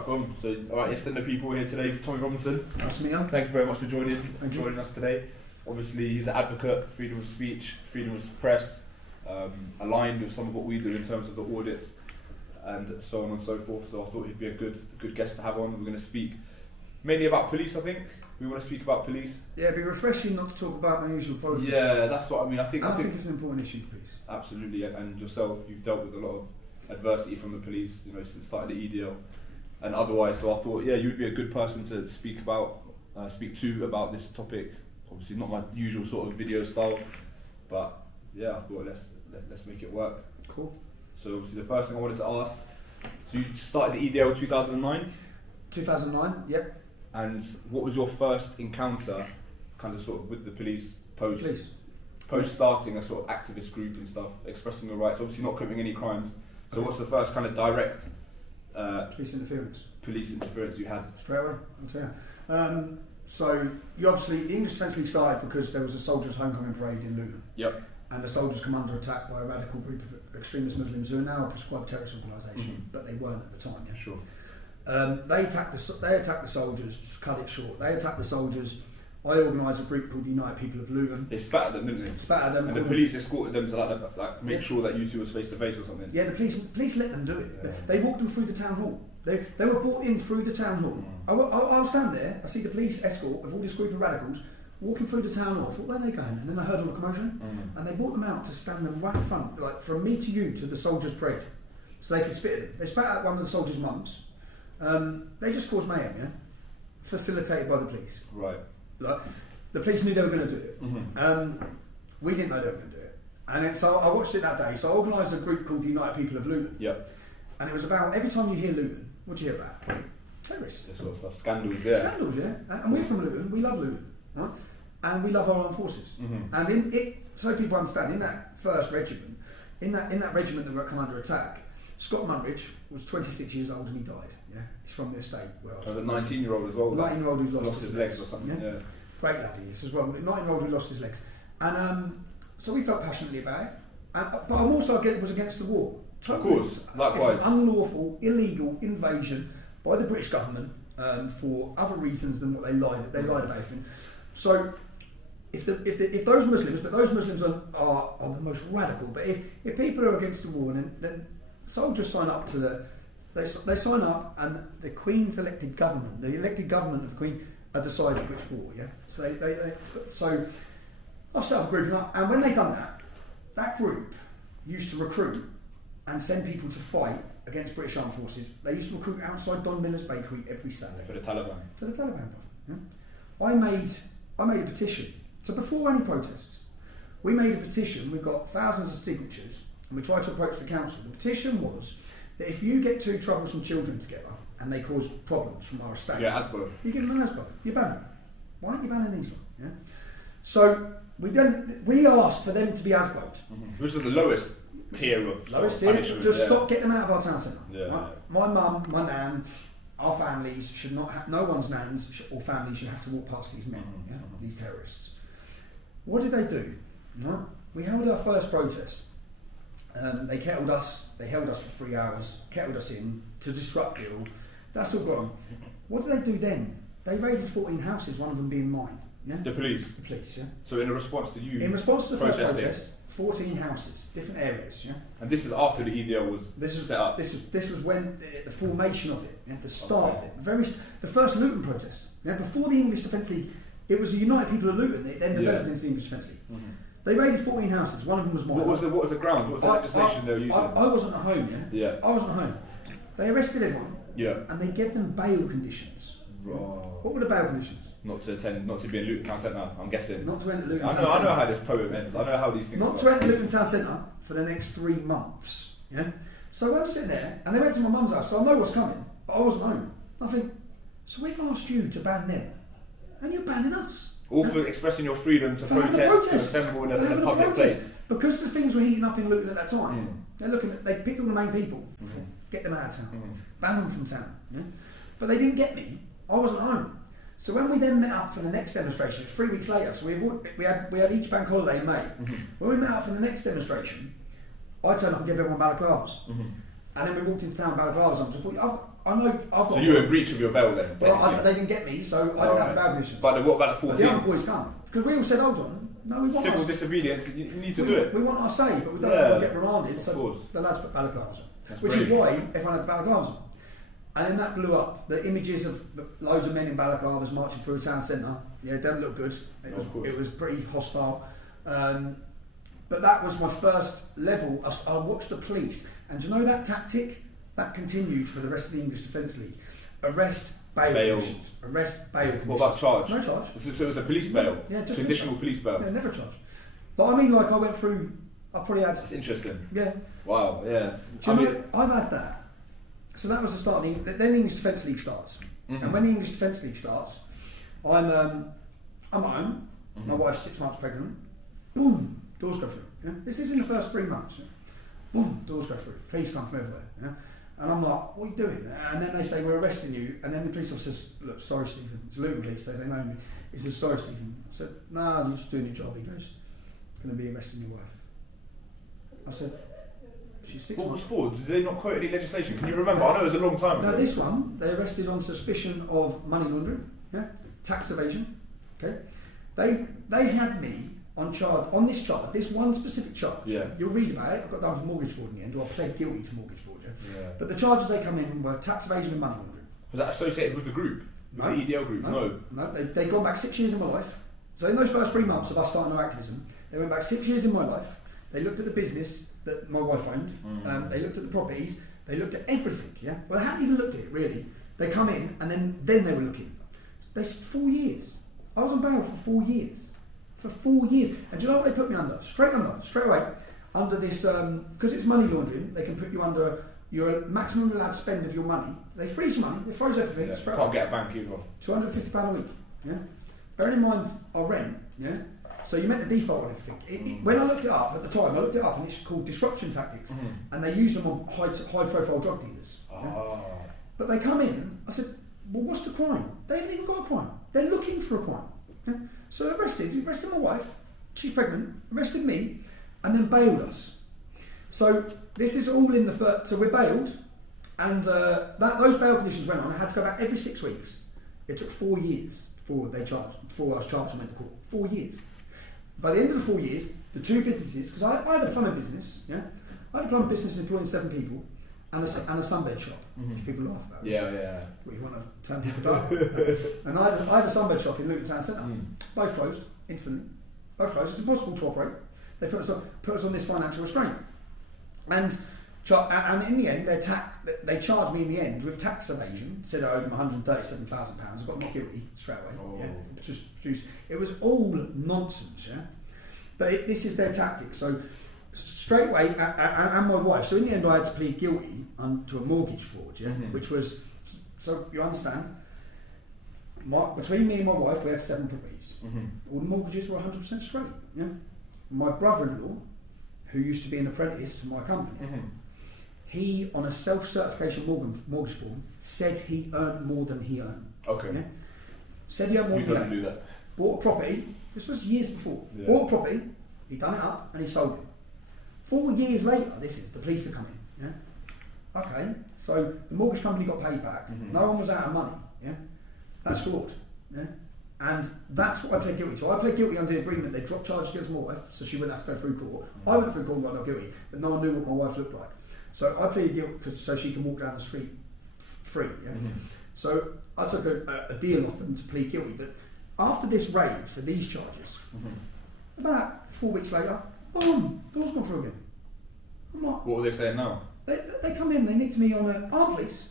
Alright, boom. So, alright, yes, the people here today, Tommy Robinson. Nice to meet you. Thank you very much for joining us today. Obviously, he's an advocate, freedom of speech, freedom of press, aligned with some of what we do in terms of the audits and so on and so forth. So I thought he'd be a good guest to have on. We're going to speak mainly about police, I think. We want to speak about police. Yeah, it'd be refreshing not to talk about my usual politics. Yeah, that's what I mean. I think it's an important issue, please. Absolutely, and yourself, you've dealt with a lot of adversity from the police, you know, since starting the EDL and otherwise. So I thought, yeah, you'd be a good person to speak to about this topic. Obviously, not my usual sort of video style, but yeah, I thought let's make it work. Cool. So obviously, the first thing I wanted to ask. So you started the EDL 2009. 2009. Yep. And what was your first encounter, kind of sort of with the police post starting a sort of activist group and stuff, expressing your rights, obviously not committing any crimes. So what's the first kind of direct police interference you had? Straight away, I'll tell you. So you obviously, the English Defence League started because there was a soldiers' homecoming parade in Luton. Yep. And the soldiers come under attack by a radical group of extremist Muslims who are now a prescribed terrorist organisation, but they weren't at the time. Yeah? Sure. They attacked the soldiers, just cut it short. They attacked the soldiers. I organised a group called the United People of Luton. They spat at them, didn't they? Spat at them. And the police escorted them to make sure that you two was face to face or something. Yeah, the police let them do it. Yeah. They walked them through the town hall. They were brought in through the town hall. I'll stand there, I see the police escort of all this group of radicals walking through the town hall. I thought, where are they going? And then I heard all the commotion, and they brought them out to stand them right in front, like from me to you to the soldiers' parade, so they could spit at them. They spat at one of the soldiers' mums. They just caused mayhem, yeah? Facilitated by the police. Right. Like, the police knew they were going to do it. We didn't know they were going to do it. And then, so I watched it that day. So I organised a group called the United People of Luton. Yep. And it was about, every time you hear Luton, what do you hear about? Terrorists. This sort of stuff. Scandals, yeah. Scandals, yeah. And we're from Luton. We love Luton. Right? And we love our armed forces. And so people understand, in that first regiment, in that regiment that come under attack, Scott Mundridge was 26 years old and he died. Yeah, he's from the estate. Where I was a 19-year-old as well. 19-year-old who lost his legs or something. Yeah. Great lad he is as well. 19-year-old who lost his legs, and so we felt passionately about it. But I'm also was against the war. Of course, likewise. It's an unlawful, illegal invasion by the British government for other reasons than what they lied about everything. So. If those Muslims, but those Muslims are the most radical. But if people are against the war, then soldiers sign up to they sign up, and the Queen's elected government, the elected government of the Queen, are deciding which war. Yeah. So I've set up a group, and when they've done that group used to recruit and send people to fight against British armed forces. They used to recruit outside Don Miller's bakery every Saturday for the Taliban. For the Taliban. Yeah? I made a petition. So before any protests, we made a petition. We've got thousands of signatures, and we tried to approach the council. The petition was that if you get two troublesome children together and they cause problems from our estate, you give them an ASBO. You ban them. Why aren't you banning these ones? Yeah. So we asked for them to be ASBO'd. Which is the lowest tier of punishment. Just stop, get them out of our town centre. Yeah. Right? My mum, my nan, our families should not have, no one's nans or family should have to walk past these men, these terrorists. What did they do? No. We held our first protest. They held us for 3 hours, kettled us in to disrupt it all. That's all gone. What did they do then? They raided 14 houses, one of them being mine. Yeah? The police? The police, yeah. So in response to you in response to the first protest, 14 houses, different areas, yeah. And this is after the EDL was set up? This was when the formation of it, yeah, the start of it. The first Luton protest. Yeah, before the English Defence League, it was the United People of Luton. They then developed into the English Defence League. They raided 14 houses. One of them was mine. What was the ground? What was the legislation they were using? I wasn't at home. Yeah. I wasn't at home. They arrested everyone. Yeah. And they gave them bail conditions. Right. What were the bail conditions? Not to be in Luton Town Centre. I'm guessing. Not to enter Luton Town Centre. I know how this poem ends. I know how these things. Not to enter Luton Town Centre for the next 3 months. Yeah. So I was sitting there, and they went to my mum's house. So I know what's coming, but I wasn't home. I think, so we've asked you to ban them, and you're banning us. All for expressing your freedom to protest, to assemble in a public place. Because the things were heating up in Luton at that time. They picked all the main people, get them out of town, ban them from town. Yeah? But they didn't get me. I wasn't home. So when we then met up for the next demonstration, 3 weeks later, so we had each bank holiday in May. When we met up for the next demonstration, I turned up and gave everyone balaclavas. And then we walked into town balaclavas on. I thought, I know I've got. So you were in breach of your bail then? Well, they didn't get me, so I didn't have the bail conditions. But what about the 14? The other boys come because we all said, hold on, no, we want civil us. disobedience. You need to do it. We want our say, but we don't want to get remanded. Of so course. the lads put balaclavas on, That's which brilliant. is why everyone had balaclavas on. And then that blew up. The images of loads of men in balaclavas marching through a town centre, yeah, didn't look good. It was pretty hostile. But that was my first level. I watched the police, and do you know that tactic? That continued for the rest of the English Defence League. Arrest, bail conditions. Arrest, bail conditions. What about charge? No charge. So it was a police bail? Yeah, just conditional police bail? Yeah, never charged. But I mean, like, I went through, I probably had... That's interesting. Yeah. Wow, yeah. Do you know, I've had that. So that was the start of then the English Defence League starts. Mm-hmm. And when the English Defence League starts, I'm at home, my wife's 6 months pregnant, boom, doors go through. Yeah? This is in the first 3 months. Yeah? Boom, doors go through. Police come from everywhere. Yeah? And I'm like, what are you doing? And then they say, we're arresting you. And then the police officer says, look, sorry, Stephen. It's Luton police, so they know me. He says, sorry, Stephen. I said, no, you're just doing your job. He goes, going to be arresting your wife. I said, she's 6 What months. was for? Did they not quote any legislation? Can you remember? I know it was a long time ago. No, this one, they arrested on suspicion of money laundering, yeah, tax evasion. Okay, they had me on charge, on this charge, this one specific charge. Yeah. You'll read about it. I got done for mortgage fraud in the end, or I pled guilty to mortgage fraud. Yeah. But the charges they come in were tax evasion and money laundering. Was that associated with the group? With No. the EDL group? No. They'd gone back 6 years in my life. So in those first 3 months of us starting our activism, they went back 6 years in my life. They looked at the business that my wife owned. They looked at the properties. They looked at everything. Yeah. Well, they hadn't even looked at it really. They come in and then they were looking. They said 4 years. I was on bail for 4 years. For 4 years. And do you know what they put me under? Straight away. Under this, because it's money laundering, they can put you under your maximum allowed spend of your money. They freeze your money. They froze everything. Yeah. Straight Can't away. get a bank either. £250 a week. Yeah. Bearing in mind our rent. Yeah. So you meant the default on everything. When I looked it up at the time, I looked it up and it's called disruption tactics, and they use them on high profile drug dealers. Yeah? But they come in. I said, well, what's the crime? They haven't even got a crime. They're looking for a crime. Yeah? So they arrested my wife. She's pregnant. Arrested me, and then bailed us. So this is all in the first. So we're bailed, and those bail conditions went on. I had to go back every 6 weeks. It took 4 years before I was charged and went to court. 4 years. By the end of the 4 years, the two businesses, because I had a plumbing business, yeah, I had a plumbing business employing 7 people, and a sunbed shop, which people laugh about. Yeah. Well, you want to turn people dark. And I had a sunbed shop in Luton Town Centre. Both closed instantly. Both closed. It's impossible to operate. They put us on this financial restraint, and in the end, they charged me in the end with tax evasion. Said I owed them £137,000. I got not guilty straight away. Yeah, it was all nonsense. Yeah, but this is their tactic. So straight away, and my wife. So in the end, I had to plead guilty to a mortgage fraud. Yeah, which was, so you understand. Between me and my wife, we had 7 properties. All the mortgages were 100% straight. Yeah, my brother-in-law, who used to be an apprentice to my company. He, on a self-certification mortgage form, said he earned more than he earned. Okay. Yeah? Said he earned more Who than doesn't do that? Bought a property. This was years before. Yeah. Bought a property. He done it up and he sold it. 4 years later, the police are coming. Yeah. Okay. So the mortgage company got paid back. No one was out of money. Yeah. That's fraud. Yeah. And that's what I pled guilty to. I pled guilty under the agreement. They dropped charges against my wife, so she wouldn't have to go through court. I went through court and got not guilty, but no one knew what my wife looked like. So I pleaded guilty so she can walk down the street free. Yeah? So I took a deal off them to plead guilty. But after this raid for these charges, about 4 weeks later, boom, doors gone through again. I'm like, what are they saying now? They come in, they nicked me on armed police.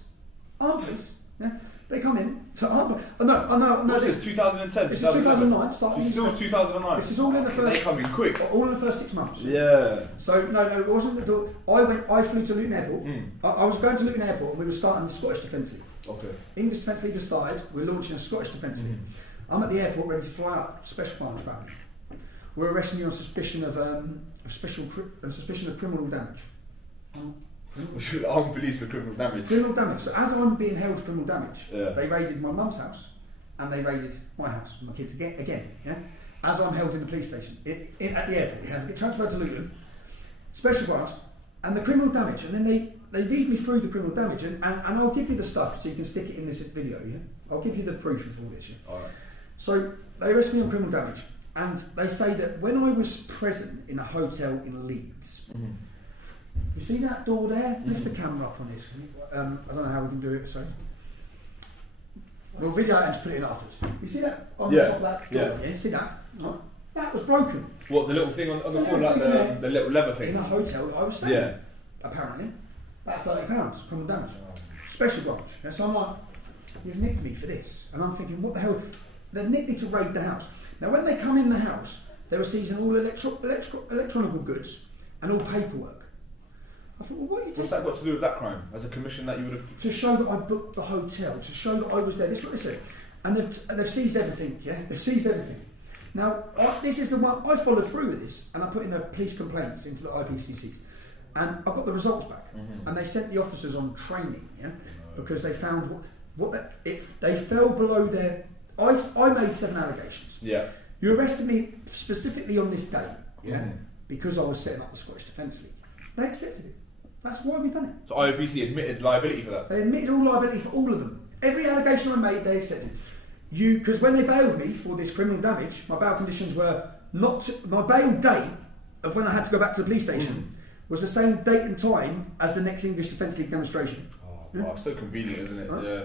Yeah? They come in to armed. No. This is 2010. This is 2009. Starting. It's still 2009. This is all in the first. They come in quick. All in the first 6 months. Yeah. So no, it wasn't. I flew to Luton Airport. I was going to Luton Airport, and we were starting the Scottish Defence League. Okay. English Defence League has started. We're launching a Scottish Defence League. I'm at the airport ready to fly up. Special branch travelling. We're arresting you on suspicion of criminal damage. Armed police for criminal damage. Criminal damage. So as I'm being held for criminal damage, Yeah. they raided my mum's house, and they raided my house, my kids again. Yeah. As I'm held in the police station at the airport, we have to get transferred to Luton, special branch, and the criminal damage, and then they read me through the criminal damage, and I'll give you the stuff so you can stick it in this video. Yeah, I'll give you the proof of all this. Yeah? All right. So they arrested me on criminal damage, and they say that when I was present in a hotel in Leeds, you see that door there? Lift the camera up on this. I don't know how we can do it. So we'll video it and just put it in afterwards. You see that on the top of that door? Yeah. You see that? No. That was broken. What, the little thing on the corner, like the little leather thing? In a hotel I was staying, apparently. About £30, criminal damage. Special branch. Yeah, so I'm like, you've nicked me for this. And I'm thinking, what the hell? They've nicked me to raid the house. Now, when they come in the house, they were seizing all electronic goods and all paperwork. I thought, well, what are you doing? What's that got to do with that crime? As a commission that you would have... To show that I booked the hotel, to show that I was there. This is what they said. And they've seized everything, yeah? They've seized everything. Now, this is the one, I followed through with this, and I put in a police complaints into the IPCC, and I got the results back, and they sent the officers on training, yeah, because they found if they fell below their, I made 7 allegations. Yeah. You arrested me specifically on this day, yeah, because I was setting up the Scottish Defence League. They accepted it. That's why we've done it. So IOPC admitted liability for that? They admitted all liability for all of them. Every allegation I made, they accepted. Because when they bailed me for this criminal damage, my bail conditions were my bail date of when I had to go back to the police station was the same date and time as the next English Defence League demonstration. Oh, so convenient, isn't it? Right? Yeah.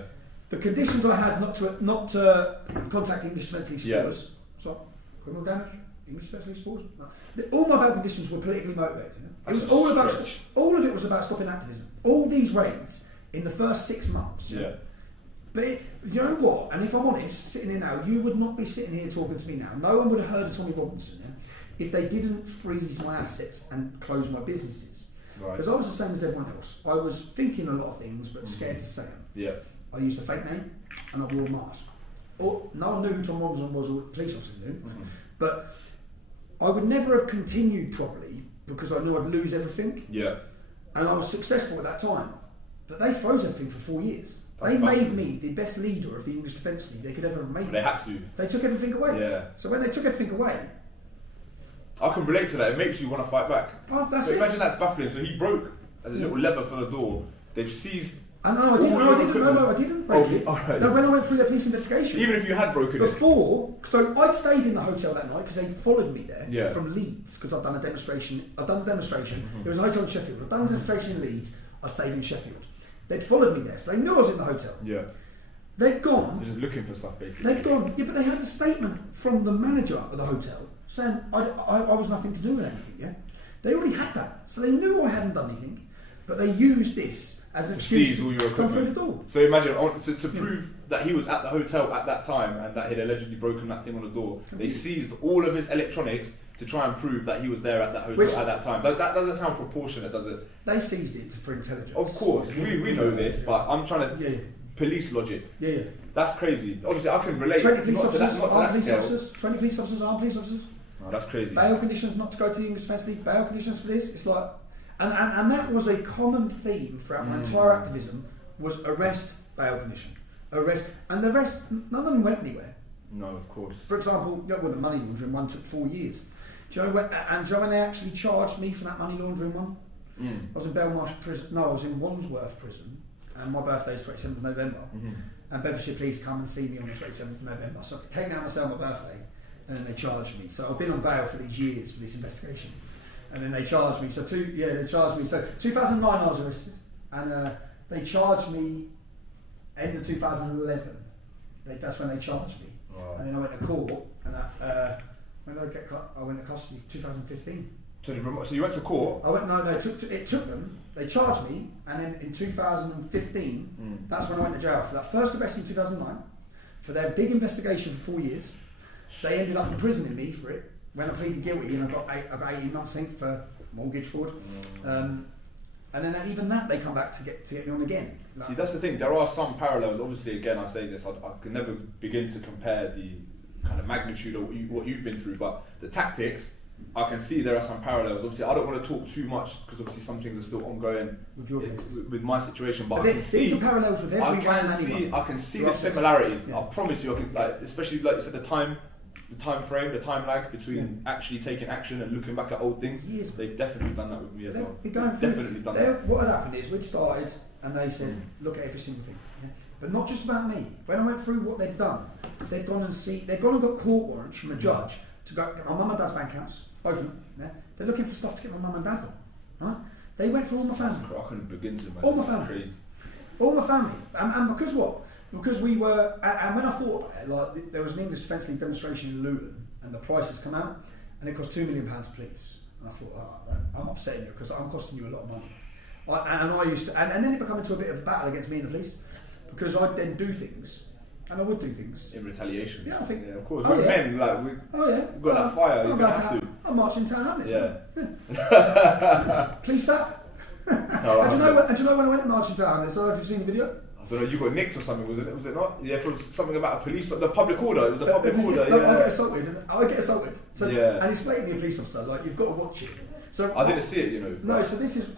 The conditions I had not to contact English Defence League supporters, so criminal damage, English Defence League supporters. All my bail conditions were politically motivated. It was all of it was about stopping activism. All these raids in the first 6 months. Yeah. But you know what? And if I'm honest, sitting here now, you would not be sitting here talking to me now. No one would have heard of Tommy Robinson if they didn't freeze my assets and close my businesses. Because I was the same as everyone else. I was thinking a lot of things, but scared to say them. Yeah. I used a fake name and I wore a mask. No one knew who Tom Robinson was, or the police officers knew. But I would never have continued properly because I knew I'd lose everything. Yeah. And I was successful at that time. But they froze everything for 4 years. They made me the best leader of the English Defence League they could ever have made. They had to. They took everything away. Yeah. So when they took everything away, I can relate to that. It makes you want to fight back. Oh, that's but it. Imagine that's baffling. So he broke a little lever for the door. They've seized. No, I didn't break it. Right. No, when I went through the police investigation. Even if you had broken it. So I'd stayed in the hotel that night because they followed me there from Leeds because I'd done a demonstration. It was a hotel in Sheffield. I'd done a demonstration in Leeds. I stayed in Sheffield. They'd followed me there, so they knew I was in the hotel. Yeah. They'd gone. They're just looking for stuff, basically. They'd gone. Yeah, but they had a statement from the manager of the hotel saying I was nothing to do with anything. Yeah. They already had that, so they knew I hadn't done anything, but they used this as an excuse to come through the door. So imagine to prove that he was at the hotel at that time and that he'd allegedly broken that thing on the door. They seized all of his electronics to try and prove that he was there at that hotel at that time. That doesn't sound proportionate, does it? They seized it for intelligence. Of course, we know this, but I'm trying to police logic. Yeah. That's crazy. Obviously, I can relate. 20 police officers, armed police officers. 20 police officers, armed police officers. Oh, that's crazy. Bail conditions not to go to the English Defence League. Bail conditions for this. It's like, and that was a common theme throughout my entire activism. Was arrest, bail condition, arrest, and the rest. None of them went anywhere. No, of course. For example, the money laundering one took 4 years. Do you know when they actually charged me for that money laundering one? I was in Belmarsh prison. No, I was in Wandsworth prison, and my birthday is 27th of November. And Bedfordshire Police come and see me on the 27th of November. So I take out myself my birthday, and then they charged me. So I've been on bail for these years for this investigation, and then they charged me. So 2009 I was arrested, and they charged me end of 2011. That's when they charged me, and then I went to court, and when did I get cut? I went to custody 2015. So you went to court? It took them. They charged me, and then in 2015, that's when I went to jail for that first arrest in 2009, for their big investigation for 4 years. They ended up imprisoning me for it when I pleaded guilty, and I got 18 months I think for mortgage fraud. And then even that they come back to get me on again. See, that's the thing. There are some parallels. Obviously, again, I say this. I can never begin to compare the kind of magnitude of what you've been through, but the tactics, I can see there are some parallels. Obviously, I don't want to talk too much because obviously some things are still ongoing with my situation. But I can see some parallels with every I can see the similarities. Yeah. I promise you, especially like you said, the the time frame, the time lag between actually taking action and looking back at old things. Years. They've definitely done that with me as well. We're going They've through, definitely done that. what had happened is we'd started and they said, look at every single thing. Yeah? But not just about me. When I went through what they'd done, they'd gone and got court warrants from a judge to go get my mum and dad's bank accounts, both of them. Yeah? They're looking for stuff to get my mum and dad on. Right? They went through all my family. I couldn't begin to, man. All my family. Crazy. All my family. And because what? Because we were, and when I thought about it, like there was an English Defence League demonstration in Luton, and the prices come out, and it cost £2 million to police. And I thought, I'm upsetting you because I'm costing you a lot of money. And then it became into a bit of a battle against me and the police, because I'd then do things, and I would do things in retaliation. Yeah, I think. Yeah, of course. Oh, We're yeah. men, like we've got that fire. I'm You have to. I'm marching to Hamlets. Yeah. Please stop. No, And do you know when I went to marching to Hamlets? I don't know if you've seen the video. I don't know. You got nicked or something? Was it not? Yeah, from something about a police, the public order. It was a public order. No, Yeah. I get assaulted. So, Yeah. And he's blatantly a police officer. Like you've got to watch it. So I didn't see it, you know. No, so this is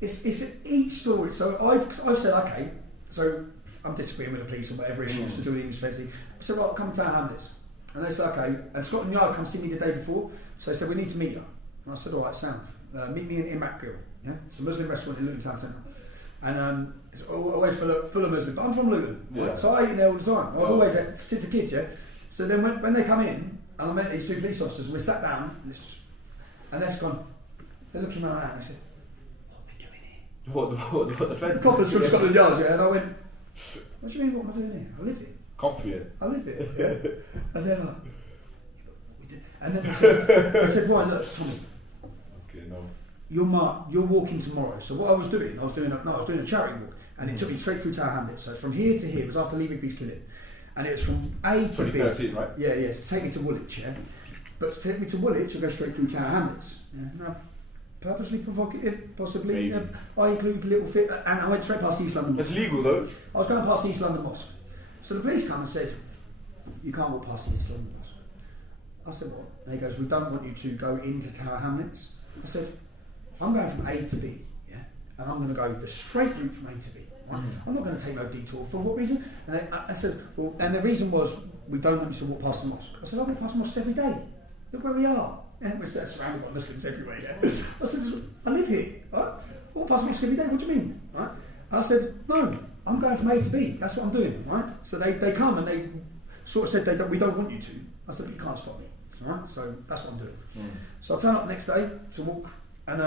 it's each story. So I've said okay. So I'm disagreeing with the police on whatever issues to do with English fencing. I said, right, I'll come to Tower Hamlets, and they said okay. And Scotland Yard come see me the day before, so they said we need to meet you. And I said, all right, sound. Meet me in Imrak Grill. Yeah, it's a Muslim restaurant in Luton Town Centre, and it's always full of Muslims. But I'm from Luton, right? So I eat there all the time. I've always had since a kid, yeah. So then when they come in, and I met these two police officers, and we sat down, and they've gone. They're looking around and they said, "What are we doing here?" What the fence? Coppers from Scotland Yard, yeah. And I went, "What do you mean? What am I doing here? I live here. Confident. I live here." Yeah. And they're like, and then they said, "Right, look, Tommy. Okay, no. You're walking tomorrow." So what I was doing a charity walk, and it took me straight through Tower Hamlets. So from here to here, it was after Lee Rigby's killing, and it was from A to B. 2013, right? Yeah. To take me to Woolwich, yeah. But to take me to Woolwich, I go straight through Tower Hamlets. Yeah. No, purposely provocative, possibly. I include little fit, and I went straight past East London. It's legal though. I was going past East London Mosque. So the police come and said, "You can't walk past the East London Mosque." I said, "What?" And he goes, "We don't want you to go into Tower Hamlets." I said, "I'm going from A to B, yeah, and I'm going to go the straight route from A to B. Right? I'm not going to take no detour. For what reason?" And I said, "Well," and the reason was, "We don't want you to walk past the mosque." I said, "I walk past the mosque every day. Look where we are. And we're surrounded by Muslims everywhere. Yeah. I said, "I live here. Right? Walk past the mosque every day. What do you mean?" Right? And I said, "No, I'm going from A to B. That's what I'm doing." Right? So they come and they sort of said, "We don't want you to." I said, "But you can't stop me." Right? So that's what I'm doing. So I turn up the next day to walk, and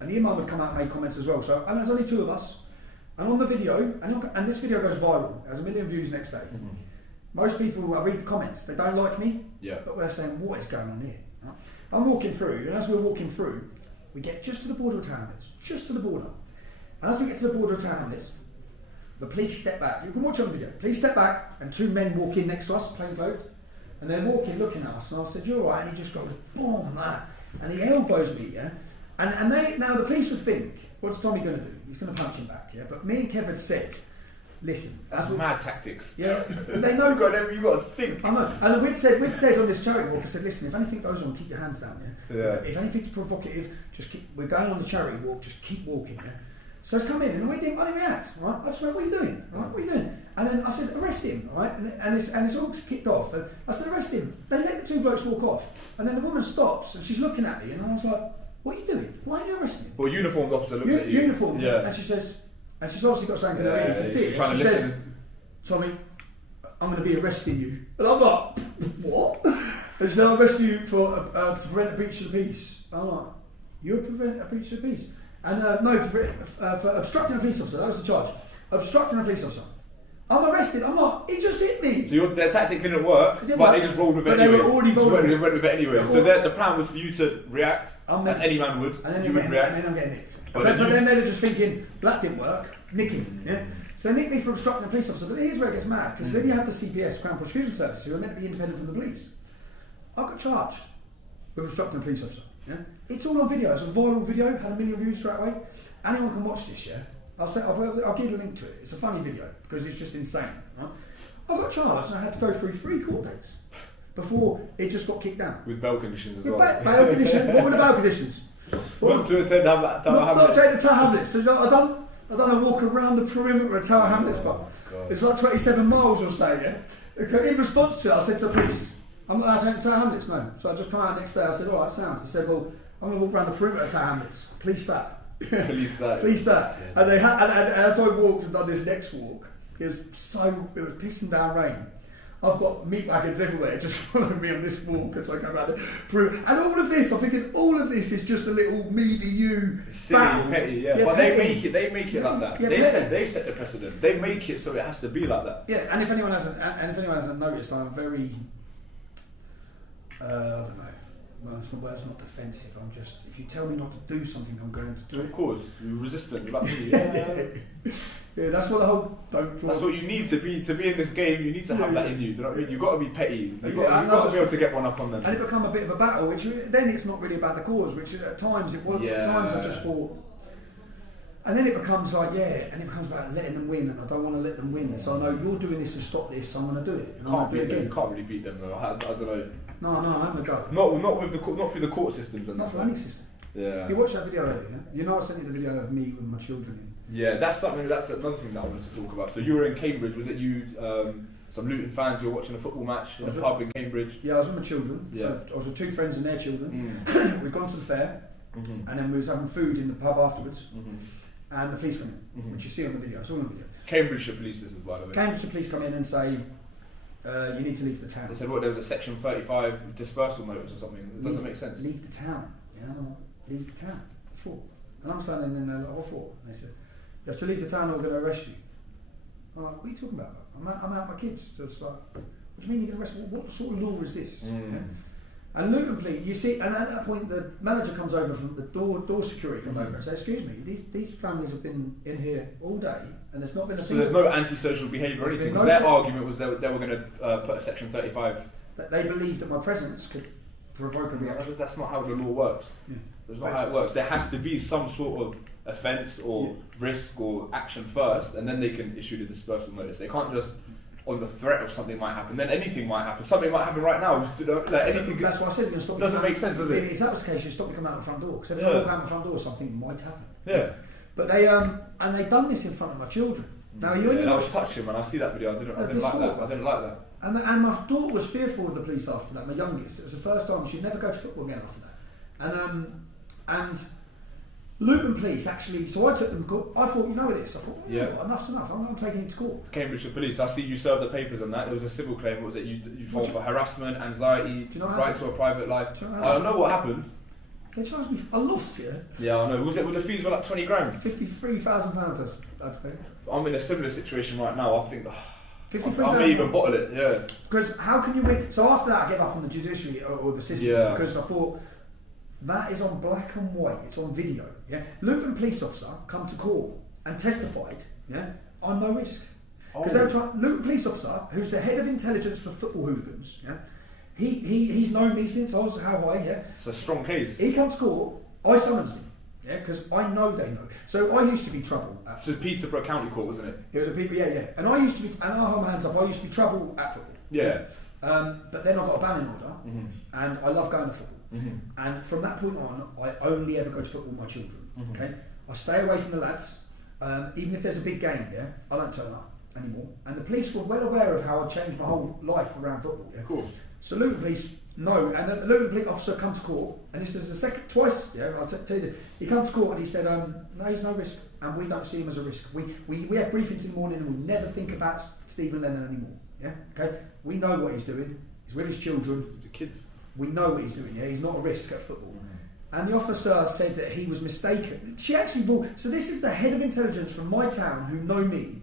the imam would come out and make comments as well. So, and there's only two of us. And on the video, and this video goes viral, it has 1 million views next day. Most people, I read the comments, they don't like me, but they're saying, "What is going on here?" Right? I'm walking through, and as we're walking through, we get just to the border of Tower Hamlets, just to the border. And as we get to the border of Tower Hamlets, the police step back. You can watch it on video. Police step back, and two men walk in next to us, plain clothes, and they're walking, looking at us. And I said, "You're all right," and he just goes, boom, like that. And he elbows me, yeah. And now the police would think, what's Tommy going to do? He's going to punch him back, yeah. But me and Kev had said, listen, that's mad tactics. Yeah, they know. You got to think. I know. And we'd said on this charity walk, I said, "Listen, if anything goes on, keep your hands down, yeah. If anything's provocative, just keep. We're going on the charity walk, just keep walking, yeah." So it's come in, and I didn't react. Right? I just went, "What are you doing? Right? What are you doing?" And then I said, "Arrest him!" Right? And it's all kicked off. And I said, "Arrest him." They let the two blokes walk off, and then the woman stops, and she's looking at me, and I was like, "What are you doing? Why are you arresting him?" Well, uniformed officer looks at you. Uniformed, and she says, and she's obviously got something in her ear. You can see it. She says, "Tommy, I'm going to be arresting you." And I'm like, "What?" And she said, "I'll arrest you for to prevent a breach of the peace." I'm like, "You'll prevent a breach of the peace?" And no, for obstructing a police officer. That was the charge. Obstructing a police officer. I'm arrested. I'm like, he just hit me. So their tactic didn't work, but they just rolled with it anyway. They were already rolling. Went with it anyway. So the plan was for you to react, as any man would. And then you would react. And then I'm getting nicked. But then they were just thinking, that didn't work, nick him. Yeah? So they nicked me for obstructing a police officer. But here's where it gets mad, because then you have the CPS, Crown Prosecution Service, who are meant to be independent from the police. I got charged with obstructing a police officer. Yeah? It's all on video. It's a viral video, had 1 million views straight away. Anyone can watch this, yeah? I'll give you a link to it. It's a funny video because it's just insane. Right? I got charged and I had to go through 3 court dates before it just got kicked down. With bail conditions as well. Bail conditions. What were the bail conditions? Not to attend Tower Hamlets. Not take the Tower Hamlets. So I done a walk around the perimeter of Tower Hamlets, but it's like 27 miles or so. Yeah. In response to it, I said to the police, I'm not allowed to enter Tower Hamlets, no. So I just come out the next day, I said, all right, sound. He said, well, I'm going to walk around the perimeter of Tower Hamlets. Police that. Police that. Police that. Yeah. And, and as I walked and done this next walk, it was pissing down rain. I've got meat wagons everywhere just following me on this walk as I go around the perimeter. And all of this, I'm thinking, all of this is just a little me v you silly, battle. Petty, yeah. But petty. they make it like that. Yeah, they set the precedent. They make it so it has to be like that. Yeah, and if anyone hasn't noticed, I'm very, I don't know. Well, it's not defensive. I'm just, if you tell me not to do something, I'm going to do it. Of course, you're resistant. You're like, yeah, that's what the whole don't draw. That's what you need to be in this game. You need to have that in you. Do you know what I mean? You've got to be petty. You've got to be able to get one up on them. And it become a bit of a battle, which then it's not really about the cause, which at times it was. At times I just thought. And then it becomes like, and it becomes about letting them win, and I don't want to let them win. So I know you're doing this to stop this, so I'm going to do it. You can't beat them. You can't really beat them though. I don't know. No, I'm having a go. Not through the court systems and not for any system. Yeah. You watched that video earlier, yeah? You know I sent you the video of me with my children in. Yeah, that's another thing that I wanted to talk about. So you were in Cambridge, was it you, some Luton fans, you were watching a football match in a pub in Cambridge? Yeah, I was with my children. Yeah. So I was with two friends and their children. We'd gone to the fair, and then we was having food in the pub afterwards, and the police come in, which you see on the video. It's all on the video. Cambridgeshire police, this is by the way. Cambridgeshire police come in and say, you need to leave the town. They said, what, there was a section 35 dispersal notice or something? It doesn't make sense. Leave the town. Yeah, leave the town. What? And I'm standing in there like, what for? And they said, you have to leave the town or we're going to arrest you. I'm like, what are you talking about? I'm out with my kids. So it's like, what do you mean you're going to arrest me? What sort of law is this? Yeah? And Luton police, you see, and at that point the manager comes over from the door security comes over and says, excuse me, these families have been in here all day and there's not been a So there's no antisocial behaviour or anything, because their argument was they were going to put a section 35. That they believed that my presence could provoke a reaction. That's not how the law works. Yeah. That's not how it works. There has to be some sort of offence or risk or action first, and then they can issue the dispersal notice. They can't just, on the threat of something might happen, then anything might happen. Something might happen right now. You know, like anything. That's why I said you're going to stop. Doesn't make sense, does it? If that was the case, you'd stop me coming out the front door. Because if I walk out the front door, something might happen. Yeah. But they and they done this in front of my children. Now that was touching when I see that video. I didn't like that. I didn't like that. And my daughter was fearful of the police after that. My youngest. It was the first time she'd never go to football again after that. And Luton police actually. So I took them. I thought, you know this. I thought, enough's enough. I'm taking it to court. Cambridgeshire police. I see you served the papers on that. It was a civil claim. What was it? You filed for harassment, anxiety, right to a private life. I don't know what happened. They charged me. I lost. Yeah, I know. Was the fees were like £20,000? £53,000 I had to pay. I'm in a similar situation right now. I think I may 53,000. even bottle it. Yeah. Because how can you win? So after that, I gave up on the judiciary or the system because I thought that is on black and white. It's on video. Yeah. Luton police officer come to court and testified. Yeah. I'm no risk. Because they were trying. Luton police officer, who's the head of intelligence for football hooligans. Yeah. He's known me since I was how high. Yeah. It's a strong case. He comes to court. I summons him. Yeah, because I know they know. So I used to be trouble. So Peterborough County Court, wasn't it? It was a people, yeah. And I used to be, and I'll hold my hands up, I used to be trouble at football. Yeah. But then I got a banning order, and I love going to football. And from that point on, I only ever go to football with my children. Okay, I stay away from the lads. Even if there's a big game, I don't turn up anymore. And the police were well aware of how I changed my whole life around football. Yeah? Of course. So Luton police know, and the Luton police officer come to court, and this is twice. Yeah, I'll tell you. He come to court and he said, "No, he's no risk, and we don't see him as a risk. We have briefings in the morning, and we never think about Stephen Lennon anymore. Yeah, okay. We know what he's doing. He's with his children, the kids. We know what he's doing. Yeah, he's not a risk at football." And the officer said that he was mistaken. She actually ruled. So this is the head of intelligence from my town who know me,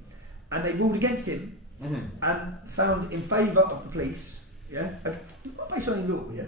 and they ruled against him and found in favour of the police. Yeah, not based on any law. Yeah,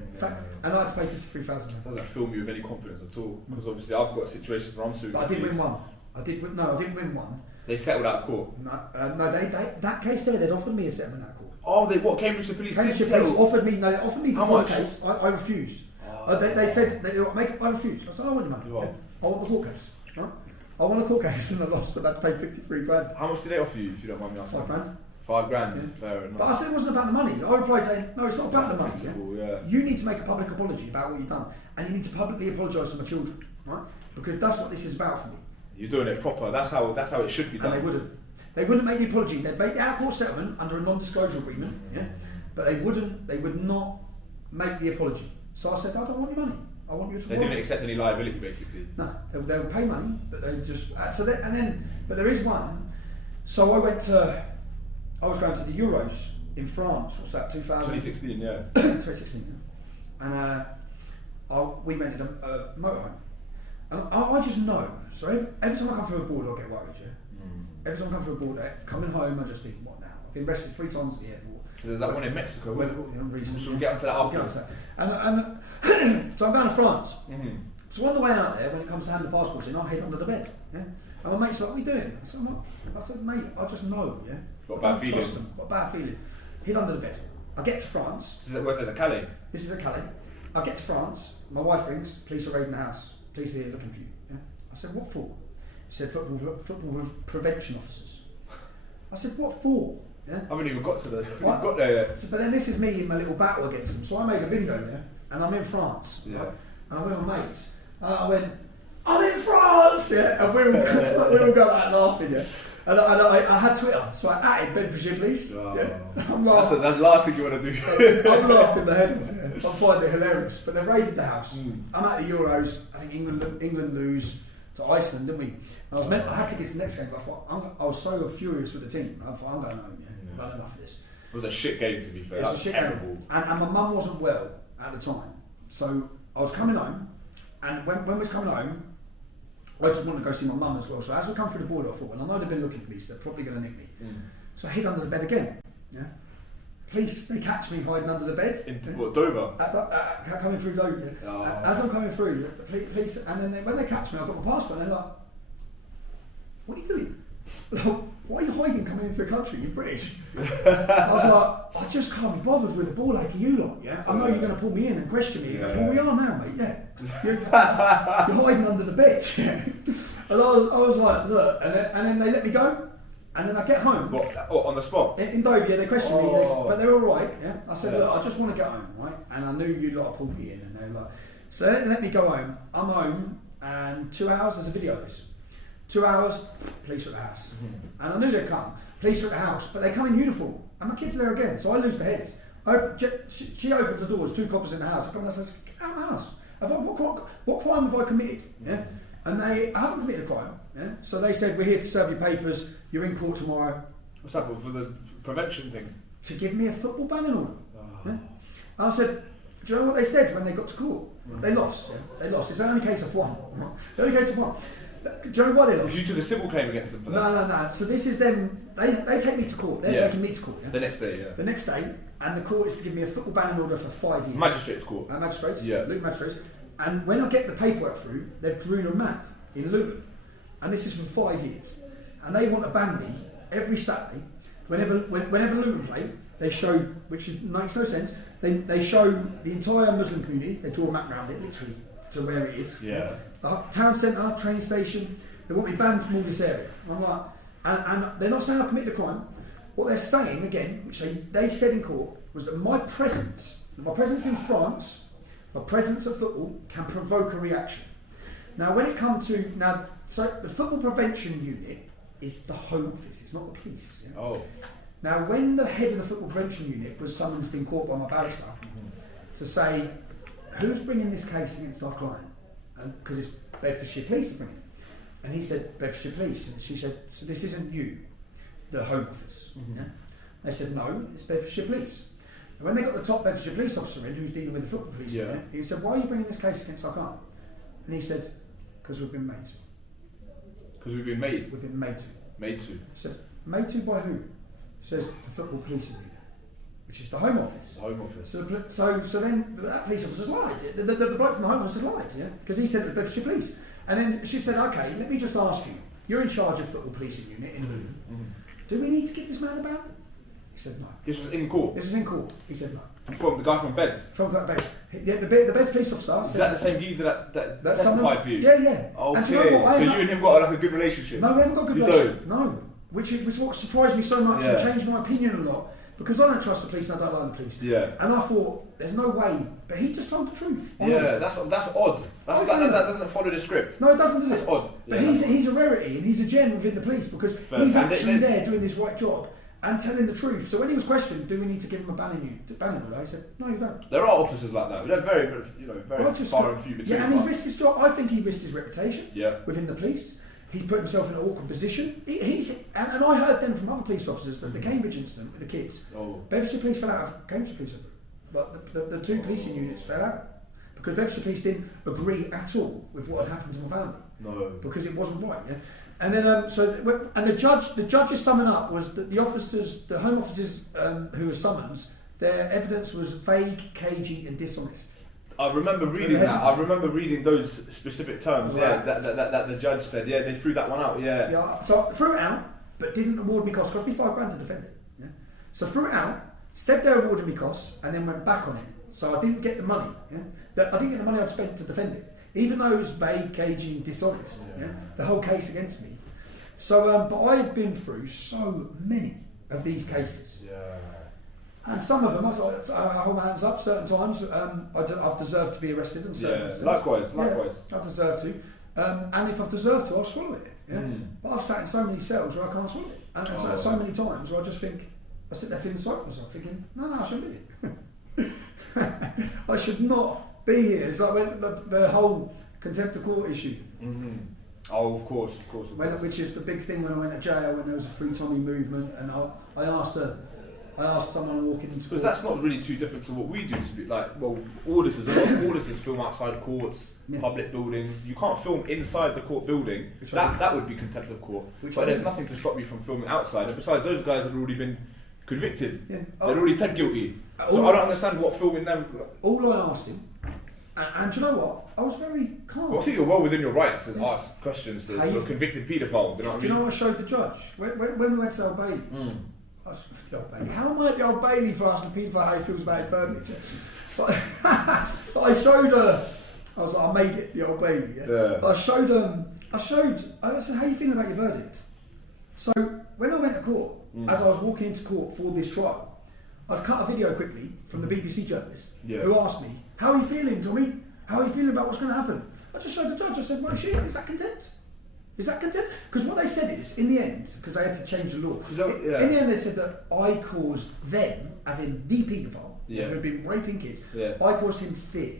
and I had to pay £53,000. Doesn't fill me with any confidence at all, because obviously I've got situations where I'm suing. But I did win one. I didn't win one. They settled out of court. No, they that case there, they'd offered me a settlement out of court. Oh, what Cambridgeshire police Cambridgeshire did settle? Police offered me. No, they offered me before the case. I refused. They said I refused. I said I want your money. Yeah. I want the court case. Right? I want a court case, and I lost. I had to pay £53,000. How much did they offer you, if you don't mind me asking? £5,000. £5,000, yeah. Fair enough. But I said it wasn't about the money. I replied saying, no, it's not about the money. Yeah. You need to make a public apology about what you've done, and you need to publicly apologise to my children, right? Because that's what this is about for me. You're doing it proper. That's how it should be done. And they wouldn't make the apology. They'd make the out-of-court settlement under a non-disclosure agreement, yeah. But they would not make the apology. So I said, I don't want your money. I want you to. They didn't accept any liability, basically. No, they'll pay money, but they just but there is one. So I was going to the Euros in France. What's that? 2016, yeah. 2016, yeah. And we rented a motorhome, and I just know. So every time I come through a border, I get worried. Yeah. Every time I come through a border, coming home, I just think, what now? I've been arrested 3 times at the airport. There's that one in Mexico. Should we get onto that after? And so I'm going to France. So on the way out there, when it comes to handing the passports in, I head under the bed. Yeah? And my mate's like, what are you doing? I said, mate, I just know. Yeah? Got a bad feeling. Trust them. Got a bad feeling. Hid under the bed. I get to France. Where's that? Calais? This is at Calais. I get to France. My wife rings. Police are raiding the house. Police are here looking for you. Yeah? I said, what for? She said, football prevention officers. I said, what for? Yeah? I haven't even got to got there yet. But then this is me in my little battle against them. So I made a video, yeah? And I'm in France. Yeah. Right? And I'm with my mates. And I went, I'm in France! Yeah? And we all go out laughing, yeah? And I had Twitter, so I added Bedfordshire Police. Oh. Yeah? I'm laughing. That's the last thing you want to do. I'm laughing my head off. Yeah? I find it hilarious. But they've raided the house. I'm at the Euros. I think England lose to Iceland, didn't we? And I had to get to the next game, but I thought, I was so furious with the team. I thought, I'm going home, yeah? I've had enough of this. It was a shit game, to be fair. It was terrible. And my mum wasn't well at the time. So I was coming home, and when we was coming home, I just wanted to go see my mum as well. So as we come through the border, I thought, well, I know they've been looking for me, so they're probably going to nick me. So I hid under the bed again. Yeah. Police, they catch me hiding under the bed. What, Dover? Coming through Dover. Yeah. Oh. As I'm coming through, the police, and then when they catch me, I've got my passport, and they're like, what are you doing? Why are you hiding coming into the country? You're British. I was like, I just can't be bothered with a ball ache you lot, yeah? I know you're going to pull me in and question me. Yeah. Well, we are now, mate, yeah. You're hiding under the bed, yeah. And I was like, look, and then they let me go, and then I get home. What, on the spot? In Dover, yeah, they questioned me, but they're all right, yeah. I said, look, I just want to get home, right? And I knew you lot pulled me in, and they were like, so they let me go home. I'm home, and 2 hours, there's a video of this. 2 hours, police at the house. And I knew they'd come. Police at the house, but they come in uniform. And my kids are there again, so I lose their heads. She opens the doors, 2 coppers in the house. I come and I says, get out of the house. What crime have I committed? Yeah? And I haven't committed a crime. Yeah? So they said, we're here to serve your papers, you're in court tomorrow. What's that for the prevention thing? To give me a football banning order. Yeah? And I said, do you know what they said when they got to court? They lost. Yeah? They lost. It's only a case of one. The only case of one. Do you know why they lost? You took a civil claim against them for that? No. So this is them. They take me to court. They're taking me to court. Yeah? The next day, yeah. The next day, and the court is to give me a football banning order for 5 years. Magistrates court. Magistrates. Yeah. Luton magistrates. And when I get the paperwork through, they've drawn a map in Luton, and this is for 5 years. And they want to ban me every Saturday. Whenever Luton play, they show, which makes no sense. They show the entire Muslim community. They draw a map around it, literally to where it is. Yeah. Town centre, train station. They want me banned from all this area. I'm like, and they're not saying I've committed a crime. What they're saying again, which they said in court, was that my presence in France, my presence at football can provoke a reaction. Now, when it comes to so the football prevention unit is the Home Office. It's not the police. Yeah? Oh. Now, when the head of the football prevention unit was summoned in court by my barrister to say, who's bringing this case against our client? Because it's Bedfordshire Police are bringing it. And he said, Bedfordshire Police. And she said, so this isn't you, the Home Office. Yeah? They said, no, it's Bedfordshire Police. And when they got the top Bedfordshire Police officer in, who's dealing with the football police, he said, why are you bringing this case against our client? And he said, because we've been made to. Because we've been made? We've been made to. Made to? He said, made to by who? He says, the football police unit, which is the Home Office. The Home Office. So then that police officer's lied. The bloke from the Home Office lied, yeah? Because he said it was Bedfordshire Police. And then she said, okay, let me just ask you, you're in charge of football policing unit in Luton. Do we need to give this man a ban? He said no. This was in court? This is in court. He said no. From the guy from Beds? From Beds. Yeah, the Beds police officer. Is that the same geezer that testified for you? Yeah. Okay. And you know what? So you and him got like a good relationship? No, we haven't got a good relationship. No. Which what surprised me so much and changed my opinion a lot. Because I don't trust the police and I don't like the police. Yeah. And I thought, there's no way. But he just told the truth. Yeah, that's odd. That doesn't follow the script. No, it doesn't, does it? That's odd. But he's a rarity and he's a gem within the police because he's actually there doing this right job. and telling the truth. So when he was questioned, do we need to give him a banning order? He said, no, you don't. There are officers like that. They're very, very far and few between. Yeah, and he risked his job. I think he risked his reputation within the police. He put himself in an awkward position. And I heard them from other police officers that the Cambridge incident with the kids. Bedfordshire Police fell out of Cambridge Police, but the two policing units fell out because Bedfordshire Police didn't agree at all with what had happened to my family. No, because it wasn't right. Yeah, and then the judge's summing up was that the officers, the Home Officers who were summoned, their evidence was vague, cagey, and dishonest. I remember reading that. I remember reading those specific terms. Right. Yeah, that the judge said. Yeah, they threw that one out. Yeah. Yeah. So threw it out, but didn't award me costs. Cost me £5,000 to defend it. Yeah. So threw it out, said they awarded me costs, and then went back on it. So I didn't get the money. Yeah. I didn't get the money I'd spent to defend it, even though it was vague, cagey, and dishonest. Yeah. The whole case against me. So, but I've been through so many of these cases. Yeah. And some of them, I hold my hands up. Certain times, I've deserved to be arrested, and certain likewise. I deserve to, and if I've deserved to, I'll swallow it. Yeah, but I've sat in so many cells where I can't swallow it, and so many times where I just think, I sit there feeling sorry for myself, thinking, no, I shouldn't be here. I should not be here. It's like when the whole contempt of court issue. Mm-hmm. Oh, of course. Which is the big thing when I went to jail, when there was a Free Tommy movement, and I asked someone walking into court. Because that's not really too different to what we do. To be like, well, auditors, a lot of auditors film outside courts, public buildings. You can't film inside the court building. That would be contempt of court. But there's nothing to stop you from filming outside. And besides, those guys had already been convicted. Yeah. They'd already pled guilty. So I don't understand what filming them. All I asked him, and do you know what? I was very calm. Well, I think you're well within your right to ask questions to a convicted paedophile. Do you know what I mean? Do you know what I showed the judge when we went to Old Bailey? How am I at the Old Bailey for asking Peter how he feels about his verdict? But I showed her. I was like, I made it the Old Bailey. Yeah. I showed. I said, how are you feeling about your verdict? So when I went to court, as I was walking into court for this trial, I'd cut a video quickly from the BBC journalist who asked me, "How are you feeling, Tommy? How are you feeling about what's going to happen?" I just showed the judge. I said, "Well, shit, is that contempt? Is that contempt?" Because what they said is, in the end, because they had to change the law, in the end they said that I caused them, as in the paedophile, who had been raping kids, I caused him fear.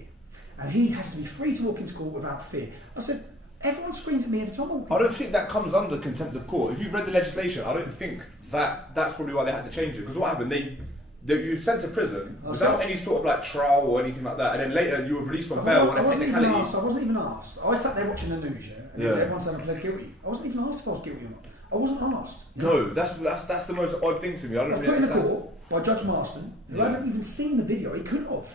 And he has to be free to walk into court without fear. I said, everyone screams at me every time I walk in. I don't think that comes under contempt of court. If you've read the legislation, I don't think that's probably why they had to change it. Because what happened, you were sent to prison without any sort of like trial or anything like that, and then later you were released on bail on a technicality. I wasn't even asked. I sat there watching the news, and everyone said I pled guilty. I wasn't even asked if I was guilty or not. I wasn't asked. No, that's the most odd thing to me. I don't really understand. Put in the court by Judge Marston, who hadn't even seen the video. He couldn't have,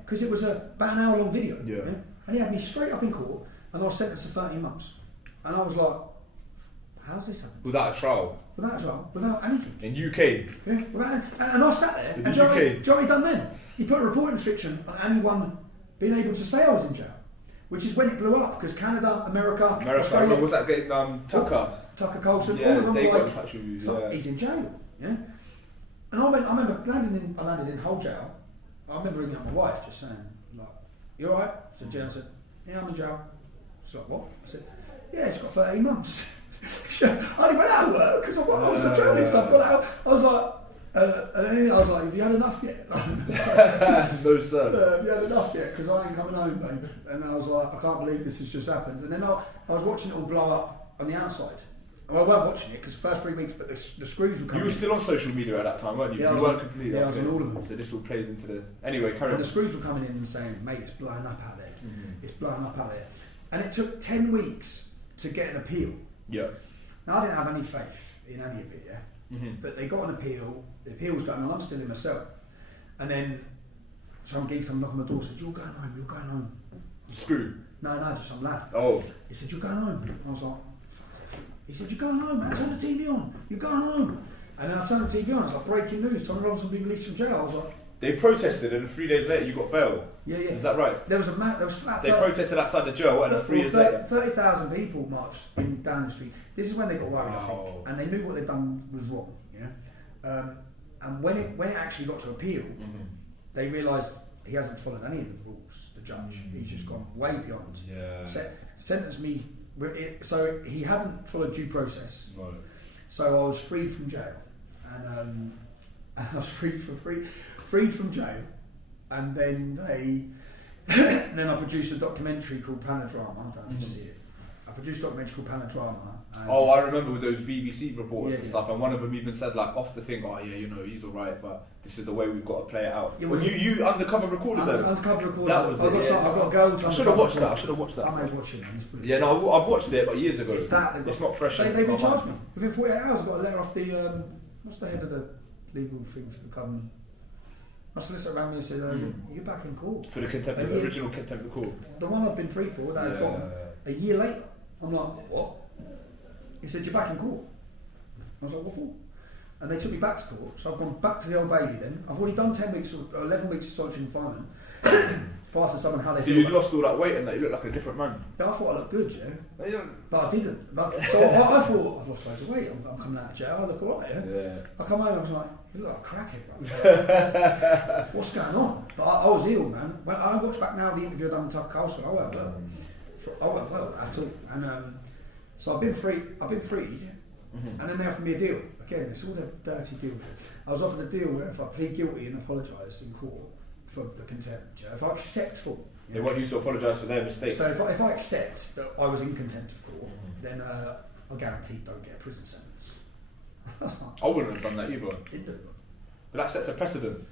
because it was about an hour long video. And he had me straight up in court, and I was sentenced to 13 months. And I was like, how's this happening? Without a trial? Without a trial, without anything. In UK? Yeah, and I sat there, and do you know what he done then? He put a reporting restriction on anyone being able to say I was in jail, which is when it blew up, because Canada, America, Australia... Was that getting Tucker? Tucker Carlson, all of them they were got in touch with you. So he's in jail, And I remember I landed in Hull jail. I remember ringing up my wife, just saying, like, "You alright?" I said, "Yeah." I said, "Yeah, I'm in jail." She's like, "What?" I said, "Yeah, it's got 13 months. I only went out of work because I was a journalist. I've got out. I was like, "Have you had enough yet?" No, sir. Have you had enough yet? Because I ain't coming home, baby. And I was like, I can't believe this has just happened. And then I was watching it all blow up on the outside. Well, I weren't watching it because the first 3 weeks, but the screws were coming. You were still on social media at that time, weren't you? Yeah, you weren't completely. Yeah, I was on all of them. So this all plays into the. Anyway, carry on. And the screws were coming in and saying, "Mate, it's blowing up out there. It's blowing up out there." And it took 10 weeks to get an appeal. Yeah. Now, I didn't have any faith in any of it, But they got an appeal, the appeal was going on, I'm still in my cell. And then some geese come knock on the door and said, "You're going home. Screw? No, just some lad. Oh. He said, "You're going home." I was like, he said, "You're going home, man, turn the TV on. You're going home." And then I turned the TV on, it's like breaking news, Tommy Robinson will be released from jail. I was like... They protested and 3 days later you got bail. Yeah. Is that right? There was They protested outside the jail and 3 days later. 30,000 people marched in Downing Street. This is when they got worried, I think. And they knew what they'd done was wrong, and when it actually got to appeal, they realised he hasn't followed any of the rules, the judge. He's just gone way beyond. Sentenced me, so he hadn't followed due process. No. So I was freed from jail. and I was freed from jail, and then and then I produced a documentary called Panodrama. I don't know if you see it. I produced a documentary called Panodrama. Oh, I remember with those BBC reports Yeah, and yeah. stuff, and one of them even said like off the thing, oh yeah, you know, he's alright, but this is the way we've got to play it out. Yeah, Well, well, you undercover recorded that. Undercover recording. That was I've it, got yeah. a girl to I should have watched that. I undercover should have watched that. I may watch it, man. It's brilliant. Yeah, no, I've watched it, but years ago. It's that. It's not fresh. They in my recharged me. mind. Within 48 hours, I got a letter off the, what's the head of the legal thing for the government? My solicitor rang me and said, you're back in court. For the contempt, A year- original contempt of court. The one I've been free for, that had gone, a year later. I'm like, what? He said, you're back in court. I was like, what for? And they took me back to court, so I've gone back to the Old Bailey then. I've already done 10 weeks or 11 weeks of solitary confinement. If I asked someone how they So feel you about- lost all that weight and that you look like a different man. Yeah, I thought I looked good, Yeah. but I didn't. So I thought, I've lost loads of weight, I'm coming out of jail, I look alright, Yeah. I come home, I was like, you look like a crackhead, bro. What's going on? But I was ill, man. When I watch back now the interview I've done with Tucker Carlson, I went well. I went well at all. And so I've been freed, and then they offered me a deal. Again, it's all the dirty deals. I was offered a deal where if I plead guilty and apologise in court for the contempt, if I accept full. They want you to apologise for their mistakes. So if I accept that I was in contempt of court, then I guaranteed don't get a prison sentence. I wouldn't have done that either. Didn't do. But that sets a precedent.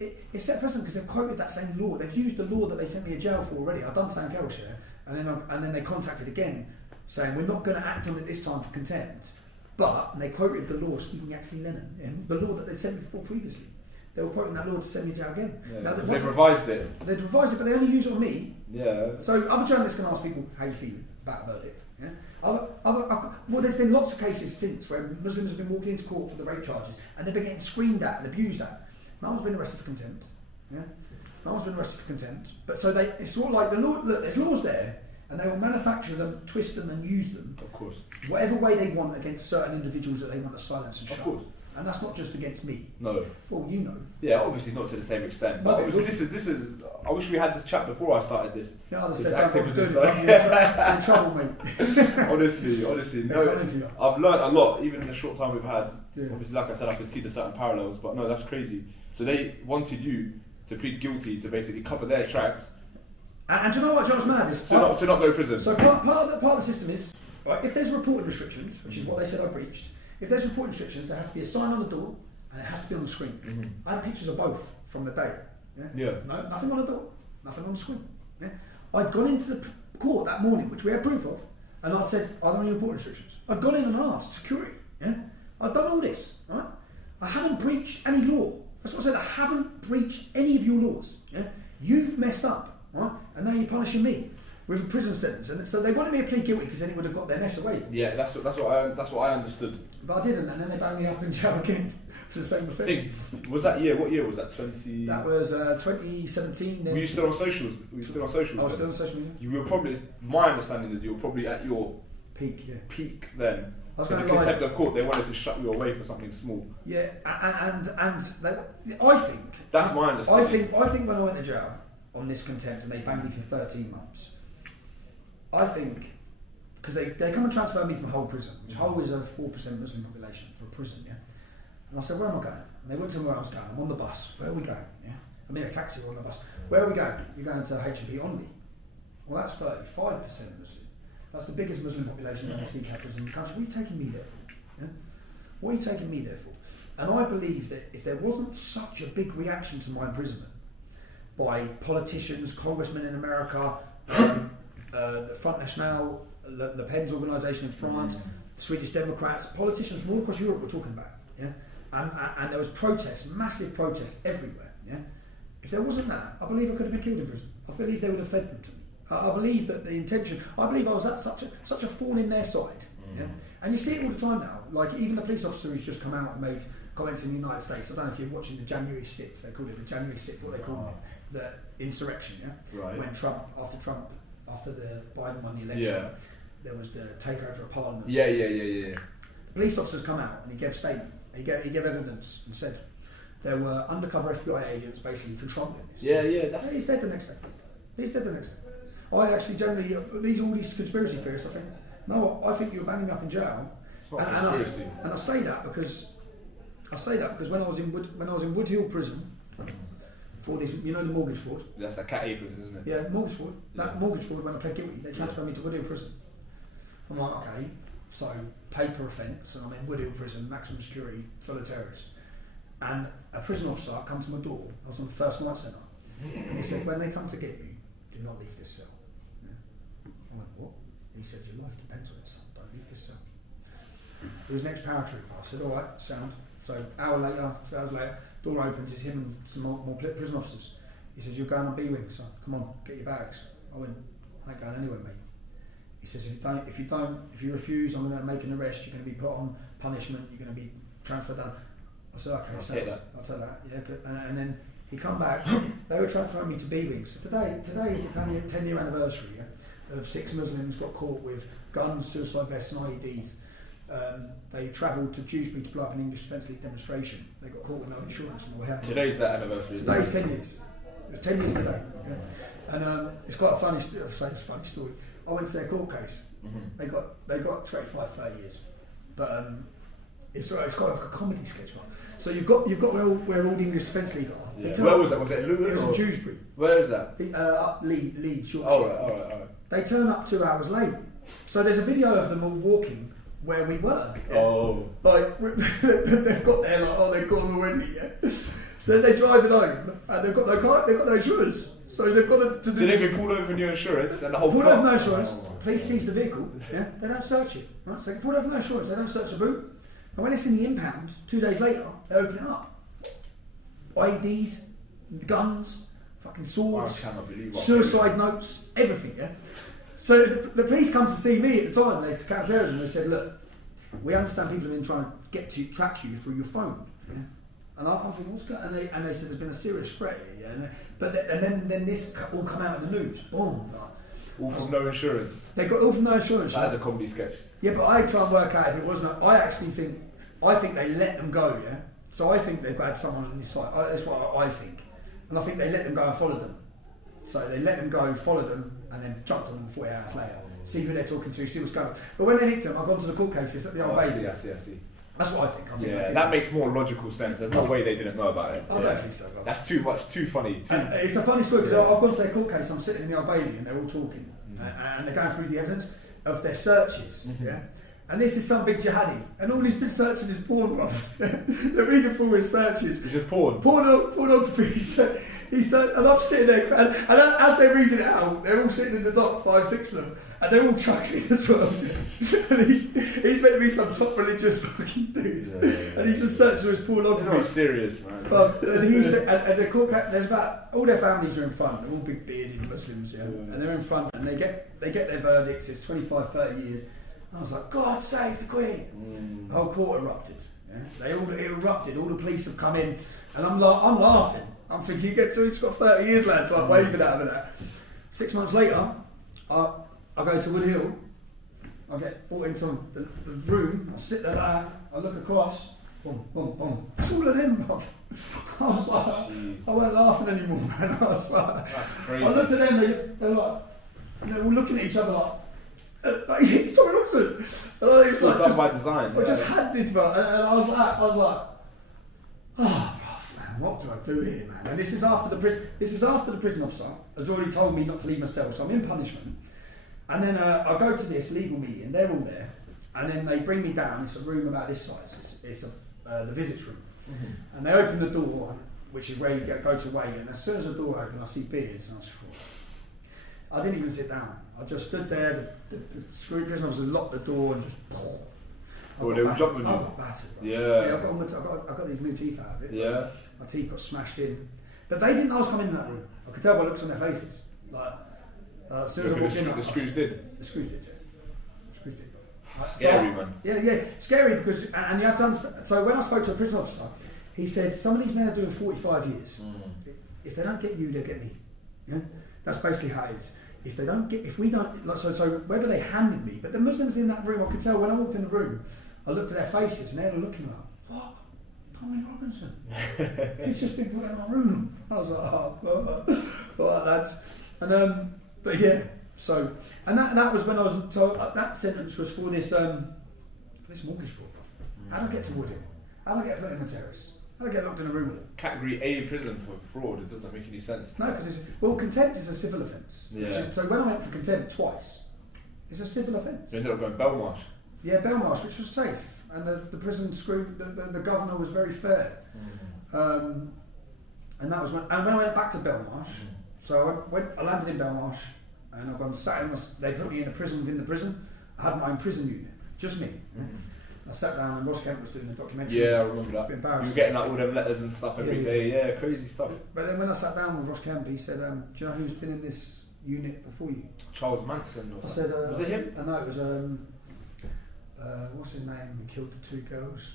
It set a precedent because they've quoted that same law. They've used the law that they sent me to jail for already. I've done St Kelshire, and then they contacted again saying we're not going to act on it this time for contempt. But and they quoted the law speaking actually Lennon, the law that they'd sent me for previously. They were quoting that law to send me to jail again. Yeah, Now, because they've revised it. They've revised it, but they only use it on me. Yeah. So other journalists can ask people how you feeling about a verdict. Yeah? Well, there's been lots of cases since where Muslims have been walking into court for the rape charges and they've been getting screamed at and abused at. No one's been arrested for contempt. Yeah? No one's been arrested for contempt. But so it's sort of like the law. Look, there's laws there, and they will manufacture them, twist them, and use them. Of course. Whatever way they want against certain individuals that they want to silence and shut. Of course. And that's not just against me. No. Well, you know. Yeah, obviously not to the same extent. But No, obviously this is. I wish we had this chat before I started this. Yeah, I'd have This said, don't bother activism doing it. stuff. You're in trouble, mate. honestly, They're no. coming for you. I've learned a lot, even in the short time we've had. Yeah. Obviously, like I said, I could see the certain parallels, but no, that's crazy. So they wanted you to plead guilty to basically cover their tracks, And do you know what John's mad is? to not go to prison. So part of the system is, right, if there's reporting restrictions, which is what they said I breached, if there's reporting restrictions, there has to be a sign on the door and it has to be on the screen. I had pictures of both from the day. Yeah. No, nothing on the door, nothing on the screen. Yeah? I'd gone into the court that morning, which we had proof of, and I'd said, are there any reporting restrictions? I'd gone in and asked security. Yeah? I'd done all this. Right? I haven't breached any law. That's what I said. I haven't breached any of your laws. Yeah? You've messed up, right? And now you're punishing me with a prison sentence. And so they wanted me to plead guilty because then it would have got their mess away. Yeah, that's what I understood. But I didn't, and then they banged me up in jail again for the same offence. Was that year? What year was that? 20. That was 2017. Then Were you still on socials? I was then? still on social media. You were probably. My understanding is you were probably at your Peak, yeah. peak then. I was So the going contempt of court, they wanted to shut you away for something small. Yeah, and I think That's my understanding. I think when I went to jail on this contempt and they banged me for 13 months, I think because they come and transfer me from Hull prison, which Hull is a 4% Muslim population for a prison, yeah. And I said, where am I going? And they went to where I was going. I'm on the bus. Where are we going? Yeah, I'm in a taxi or on the bus. Where are we going? You're going to H&P only. Well, that's 35% Muslim. That's the biggest Muslim population in SC capitals in the country. What are you taking me there for? Yeah? What are you taking me there for? And I believe that if there wasn't such a big reaction to my imprisonment by politicians, congressmen in America, the Front National, Le Pen's organisation in France, Swedish Democrats, politicians from all across Europe were talking about it. Yeah? And there was protests, massive protests everywhere. Yeah? If there wasn't that, I believe I could have been killed in prison. I believe they would have fed them to me. I believe that the intention, I believe I was at such a thorn in their side. Yeah? And you see it all the time now, like even the police officer who's just come out and made comments in the United States. I don't know if you're watching the January 6th, they called it the January 6th, what they call it, the insurrection, yeah? Right. When after the Biden won the election, there was the takeover of Parliament. Yeah. The police officers come out and he gave a statement, he gave evidence and said there were undercover FBI agents basically controlling this. Yeah, He's dead the next day. I actually generally, all these conspiracy theorists, I think, no, I think you're banging me up in jail. It's not conspiracy. And I say that because I say that because when I was in Wood Hill prison for this, you know, the mortgage fraud. That's the Cat A prison, isn't it? Yeah, mortgage fraud. That mortgage fraud, when I pled guilty, they transferred me to Wood Hill prison. I'm like, okay, so paper offence, and I'm in Wood Hill prison, maximum security, full of terrorists. And a prison officer come to my door. I was on the first night centre, and he said, when they come to get you, do not leave this cell. Yeah. I went, what? He said, your life depends on it, son. Don't leave this cell. It was next paratrooper. I said, all right, sound. So hour later, 2 hours later, door opens. It's him and some more prison officers. He says, you're going on B-wing, son. Come on, get your bags. I went, I ain't going anywhere, mate. He says, if you refuse, I'm going to make an arrest. You're going to be put on punishment. You're going to be transferred down. I said, okay, I'll take that. I'll take that. Yeah, good. And then he come back. They were transferring me to B-wing. So today is the 10-year anniversary, yeah, of 6 Muslims got caught with guns, suicide vests, and IEDs. They travelled to Dewsbury to blow up an English Defence League demonstration. They got caught with no insurance and all that. Today's that anniversary. Today's 10 years. It was 10 years today. Yeah. And it's quite a funny story. I went to their court case. Mm-hmm. They got 25, 30 years. But it's quite like a comedy sketch. So you've got where all the English Defence League are. Yeah. Where was that? Was it Luton? It was in Dewsbury. Where is that? Up Leeds, Yorkshire. All right. They turn up 2 hours late. So there's a video of them all walking where we were. Yeah? Oh. Like, they've got there, like, oh, they've gone already, yeah? So they're driving home, and they've got no insurance. So they've got to do... So they've been pulled over for no insurance, and the whole pulled over no insurance, police seize the vehicle, yeah? They don't search it, right? So they pulled over no insurance, they don't search the boot. And when it's in the impound, 2 days later, they open it up. IEDs, guns, fucking swords, suicide notes, everything, yeah? So the police come to see me at the time, they counter-terrorism, they said, look, we understand people have been trying to track you through your phone. Yeah? And I'm thinking, what's going on? And they said there's been a serious threat here. Yeah? And then this all come out of the news. Boom. All from no insurance. They got all from no insurance. That is a comedy sketch. Yeah, but I try and work out if it wasn't. I think they let them go. Yeah. So I think they've had someone on this side. That's what I think. And I think they let them go and follow them. So they let them go, follow them, and then jumped on them 40 hours later. See who they're talking to, see what's going on. But when they nicked them, I've gone to the court cases at the Old Bailey. I see. That's what I think. Yeah, that makes more logical sense. There's no way they didn't know about it. I don't think so. That's too funny. It's a funny story because I've gone to their court case, I'm sitting in the Old Bailey and they're all talking. And they're going through the evidence of their searches. Mm-hmm. Yeah. And this is some big jihadi, and all he's been searching is porn, bro. They're reading through his searches. It's just porn. Pornography. And I'm sitting there, and as they're reading it out, they're all sitting in the dock, 5, 6 of them, and they're all chuckling as well. And he's meant to be some top religious fucking dude, and he's just searching his pornography. Very serious, man. And he said, and the court, there's about all their families are in front. They're all big bearded Muslims, yeah, and they're in front, and they get their verdicts. It's 25, 30 years. I was like, God save the Queen! The whole court erupted. Yeah? It erupted. All the police have come in, and I'm laughing. I'm thinking, you get through. It's got 30 years, lads. Like waving out of that. 6 months later, I go to Wood Hill. I get brought into the room. I sit there like that. I look across. Boom, boom, boom. It's all of them, bruv. I was like, I weren't laughing anymore, man. I was like, that's crazy. I looked at them. They're like, they're all looking at each other like. It's Tommy Robson. It's all done by design. I just handed, bro, and I was like, oh, man, what do I do here, man? And this is after the prison officer has already told me not to leave my cell, so I'm in punishment. And then I go to this legal meeting. They're all there, and then they bring me down. It's a room about this size. It's the visits room, and they open the door, which is where you go to wait. And as soon as the door opened, I see beers, and I didn't even sit down. I just stood there. The screw prison officer locked the door and just. Oh, they were jumping on you. I got battered. Right? Yeah. I got these new teeth out of it. Yeah. My teeth got smashed in, but they didn't know I was coming in that room. I could tell by the looks on their faces. Like as soon as I walked in, the screws did. The screws did. Yeah. The screws did. Scary, man. Yeah, scary because and you have to understand. So when I spoke to a prison officer, he said some of these men are doing 45 years. If they don't get you, they'll get me. Yeah, that's basically how it is. If we don't, like, so whether they handed me, but the Muslims in that room, I could tell when I walked in the room, I looked at their faces and they were looking like, what? Tommy Robinson? He's just been put in my room. I was like, all right, lads. And but yeah, so and that was when I was told that sentence was for this mortgage fraud. How do I get to Wood Hill? How do I get put in a terrorist? How do I get locked in a room? Category A prison for fraud. It doesn't make any sense. No, because contempt is a civil offence. Yeah. So when I went for contempt twice, it's a civil offence. You ended up going Belmarsh. Yeah, Belmarsh, which was safe, and the prison screwed. The governor was very fair, and that was when I went back to Belmarsh. So I landed in Belmarsh, and I've gone sat in. They put me in a prison within the prison. I had my own prison unit, just me. I sat down and Ross Kemp was doing the documentary. Yeah, I remember that. You were getting like all them letters and stuff every day. Yeah, crazy stuff. But then when I sat down with Ross Kemp, he said, "Do you know who's been in this unit before you?" Charles Manson or something. I said, was it him? No, it was what's his name? He killed the 2 girls.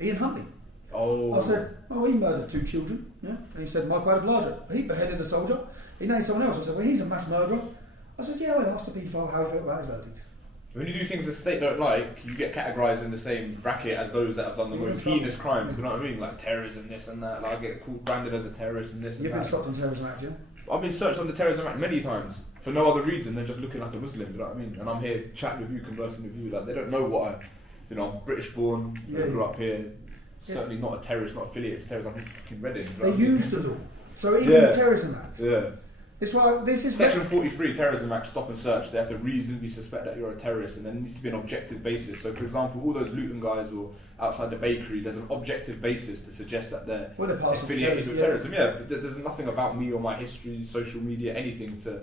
Ian Huntley. Oh. I said, "Oh, he murdered 2 children." Yeah. And he said, "Mike Obliger. He beheaded a soldier. He named someone else." I said, "Well, he's a mass murderer." I said, "Yeah, I asked the paedophile how he felt about his verdict." When you do things the state don't like, you get categorised in the same bracket as those that have done the most heinous crimes. You know what I mean? Like terrorism, this and that. Like I get called branded as a terrorist and this and You've that. been stopped on terrorism act, yeah? I've been searched on the terrorism act many times for no other reason than just looking like a Muslim. You know what I mean? And I'm here chatting with you, conversing with you. Like they don't know what I'm British born. I grew up here. Certainly not a terrorist, not affiliated to terrorism. I'm fucking Reading. They use the law. So even the terrorism act. Yeah. It's why this is Section 43 Terrorism Act, stop and search. They have to reasonably suspect that you're a terrorist, and there needs to be an objective basis. So, for example, all those Luton guys or outside the bakery, there's an objective basis to suggest that they're affiliated with terrorism. Yeah, but there's nothing about me or my history, social media, anything to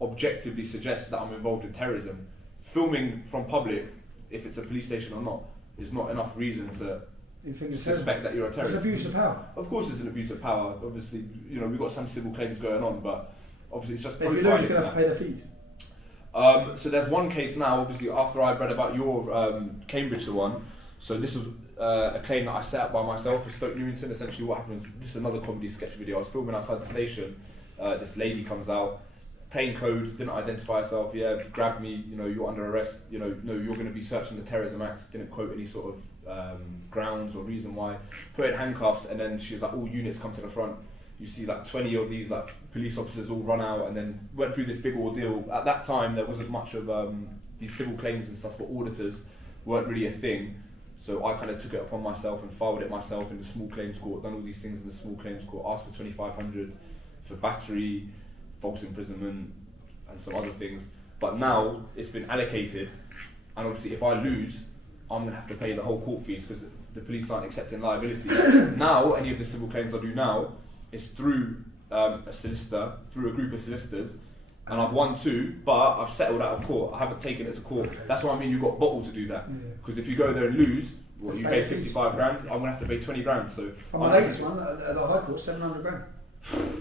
objectively suggest that I'm involved in terrorism. Filming from public, if it's a police station or not, is not enough reason to suspect that you're a terrorist. It's abuse of power. Of course, it's an abuse of power. Obviously, we've got some civil claims going on, but obviously it's just if you lose, you're going to have to pay the fees. So there's one case now, obviously, after I read about your Cambridge one. So this was a claim that I set up by myself for Stoke Newington. Essentially what happened was, this is another comedy sketch video. I was filming outside the station. This lady comes out, plain clothes, didn't identify herself, grabbed me, you're under arrest, no, you're going to be searching the Terrorism Act, didn't quote any sort of grounds or reason why, put in handcuffs, and then she was like, all units come to the front. You see like 20 of these like police officers all run out, and then went through this big ordeal. At that time there wasn't much of these civil claims and stuff for auditors weren't really a thing, so I kind of took it upon myself and filed it myself in the small claims court, done all these things in the small claims court, asked for 2,500 for battery, false imprisonment and some other things. But now it's been allocated, and obviously if I lose, I'm going to have to pay the whole court fees because the police aren't accepting liability. Now any of the civil claims I do now is through a solicitor, through a group of solicitors, and I've won 2, but I've settled out of court. I haven't taken it to court. Okay. That's what I mean, you've got bottle to do that. Because if you go there and lose, you pay 55 grand, I'm going to have to pay 20 grand. So my latest one at the High Court, 700 grand.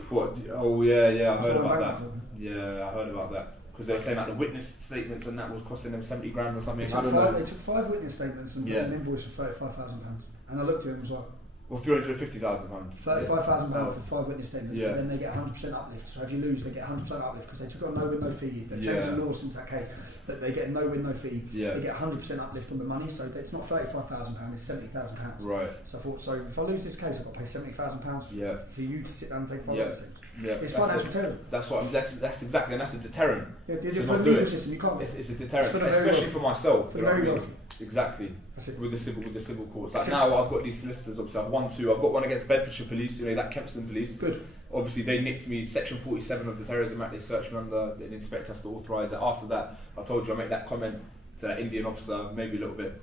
What? Oh yeah, I heard about that. Yeah, I heard about that. Because they were saying like the witness statements and that was costing them 70 grand or something. I don't know. They took 5 witness statements and put an invoice for £35,000. And I looked at it and was like, well, £350,000. £35,000 for 5 witness statements, and then they get 100% uplift. So if you lose, they get 100% uplift because they took on no win, no fee. They've changed the law since that case, that they get no win, no fee. They get 100% uplift on the money, so it's not £35,000, it's £70,000. Right. So I thought, so if I lose this case, I've got to pay £70,000 for you to sit down and take 5 witness statements. It's financial terror. That's what that's exactly, and that's a deterrent. For the legal system, you can't. It's a deterrent, especially for myself. For the very wealthy. Exactly. With the civil courts. Like now, I've got these solicitors. Obviously, I've won 2. I've got one against Bedfordshire Police. That Kempston Police. Good. Obviously, they nicked me Section 47 of the Terrorism Act. They searched me under. An inspector has to authorise it. After that, I told you I made that comment to that Indian officer, maybe a little bit,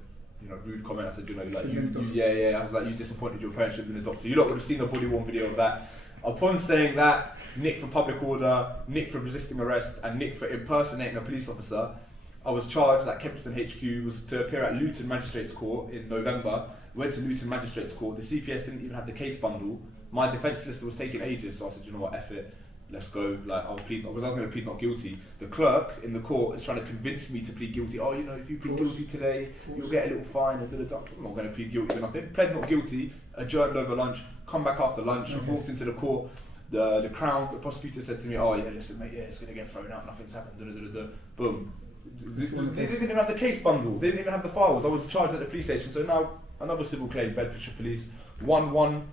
rude comment. I said, I was like, you disappointed your parents should have been a doctor. You lot would have seen the body worn video of that. Upon saying that, nicked for public order, nicked for resisting arrest, and nicked for impersonating a police officer, I was charged that Kempston HQ was to appear at Luton Magistrates Court in November. Went to Luton Magistrates Court. The CPS didn't even have the case bundle. My defence solicitor was taking ages, so I said, you know what, F it, let's go. I'll plead, because I was going to plead not guilty. The clerk in the court is trying to convince me to plead guilty. Oh, if you plead guilty today, you'll get a little fine. And I'm not going to plead guilty for nothing. Pled not guilty, adjourned over lunch, come back after lunch, walked into the court. The Crown, the prosecutor said to me, oh yeah, listen mate, it's going to get thrown out, nothing's happened, boom. They didn't even have the case bundle, they didn't even have the files. I was charged at the police station, so now another civil claim, Bedfordshire Police. One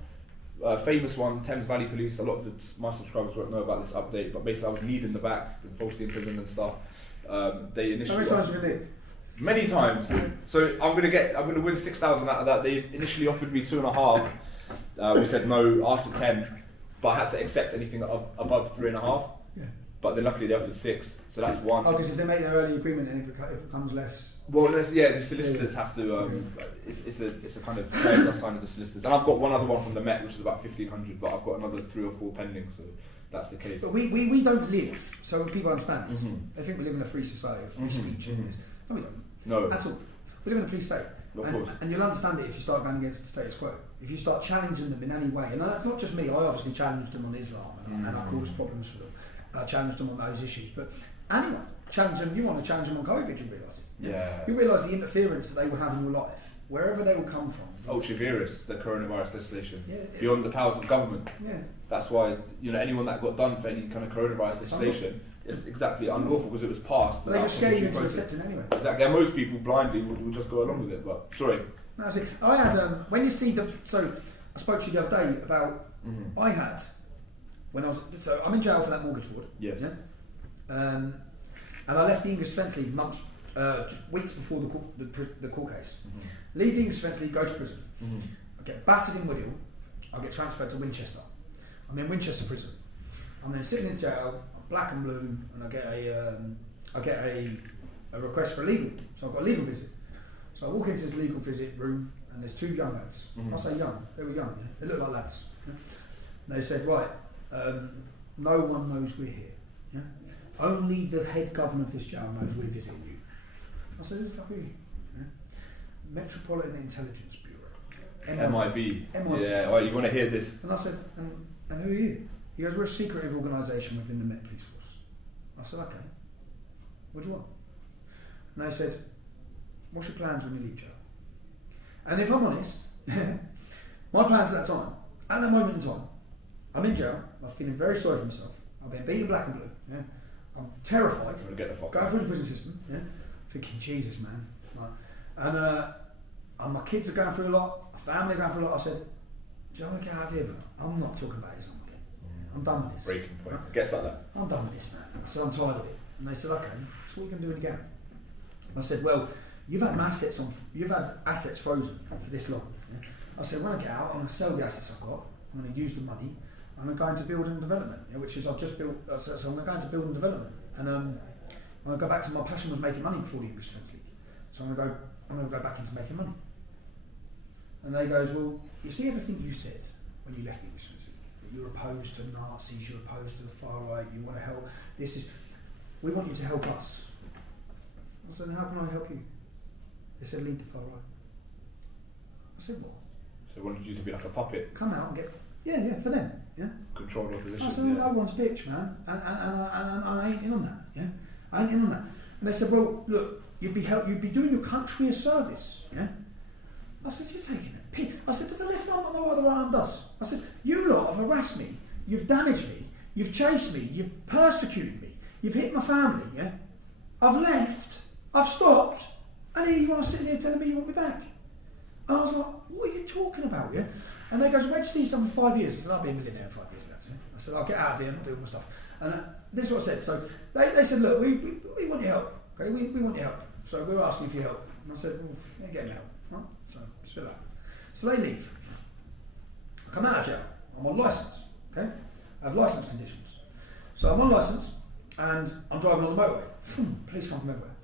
famous one, Thames Valley Police. A lot of my subscribers won't know about this update, but basically I was kneed in the back and falsely imprisoned and stuff. They initially... How many times have you been Many times. So I'm gonna win 6,000 out of that. They initially offered me 2.5. We said no, asked for 10, but I had to accept anything above 3.5. Yeah. But then luckily they offered 6, so that's one. Oh, because if they make their early agreement, then if it becomes less. Well, the solicitors have to. It's a kind of trade I signed with the solicitors, and I've got one other one from the Met, which is about 1,500, but I've got another 3 or 4 pending. So that's the case. But we don't live, so people understand. Mm-hmm. They think we live in a free society of free speech and this. No, we don't. No. That's all. We live in a police state. Of course. And you'll understand it if you start going against the status quo. If you start challenging them in any way, and that's not just me, I obviously challenged them on Islam and I caused problems for them. I challenged them on those issues. But anyone, challenge them, you want to challenge them on COVID, you realise it. Yeah. You realise the interference that they will have in your life, wherever they will come from. Ultra virus, the coronavirus legislation, Yeah, beyond the powers of government. Yeah. That's why, anyone that got done for any kind of coronavirus legislation is exactly unlawful because it was passed. But they just scare you into accepting anyway. Exactly, and most people blindly will just go along with it. But sorry. No, that's it. I had when you see so I spoke to you the other day about I had when I'm in jail for that mortgage fraud. Yes. Yeah? And I left the English Defence League just weeks before the court case. Leave the English Defence League, go to prison. I get battered in Woodhill. I get transferred to Winchester. I'm in Winchester prison. I'm then sitting in jail, I'm black and blue, and I get a request for a legal. So I've got a legal visit. So I walk into this legal visit room, and there's 2 young lads. I say young, they were young. Yeah? They look like lads. Yeah? And they said, right, no one knows we're here. Yeah? Only the head governor of this jail knows we're visiting you. I said, who the fuck are you? Yeah? Metropolitan Intelligence Bureau. MIB. Yeah, all right, you want to hear this? And I said, and who are you? He goes, we're a secretive organisation within the Met Police Force. I said, okay. What do you want? And they said, what's your plans when you leave jail? And if I'm honest, my plans at that moment in time, I'm in jail, I'm feeling very sorry for myself, I've been beaten black and blue, yeah? I'm terrified, Get the fuck going out. through the prison system, yeah? Thinking, Jesus man. Right. And my kids are going through a lot, my family are going through a lot. I said, do you want to get out of here, bro? I'm not talking about Islam again. I'm done with this. Breaking point. Right? Gets like that. I'm done with this, man. I said, I'm tired of it. And they said, okay, so what are you going to do again? I said, well, you've had assets frozen for this long. Yeah? I said, when I get out, I'm going to sell the assets I've got. I'm going to use the money. I'm going to build and development, which is I've just built. So I'm going to build and development, and I'm going to go back to my passion was making money before the English Defence League. So I'm going to go back into making money. And they goes, well, you see everything you said when you left the English Defence League. That you're opposed to Nazis, you're opposed to the far right, you want to help. We want you to help us. I said, how can I help you? They said, lead the far right. I said, what? So wanted you to be like a puppet. Come out and get, for them, yeah. Control the opposition. I said, well, no one's bitch, man, and I ain't in on that, yeah. I ain't in on that. And they said, well, look, you'd be doing your country a service, yeah. I said, you're taking a piss. I said, does the left arm not know what the right arm does? I said, you lot have harassed me, you've damaged me, you've chased me, you've persecuted me, you've hit my family, yeah. I've left, I've stopped, and here you are sitting here telling me you want me back. And I was like, what are you talking about, yeah? And they goes, where'd you see someone for 5 years? I said, I'll be a millionaire in 5 years, lads. Yeah? I said, I'll get out of here and I'll do all my stuff. And this is what I said. So they said, look, we want your help. Okay, we want your help. So we're asking for your help. And I said, well, yeah, get me help. Right? So spill out. So they leave. I come out of jail. I'm on licence. Okay? I have licence conditions. So I'm on licence and I'm driving on the motorway. Police come from everywhere.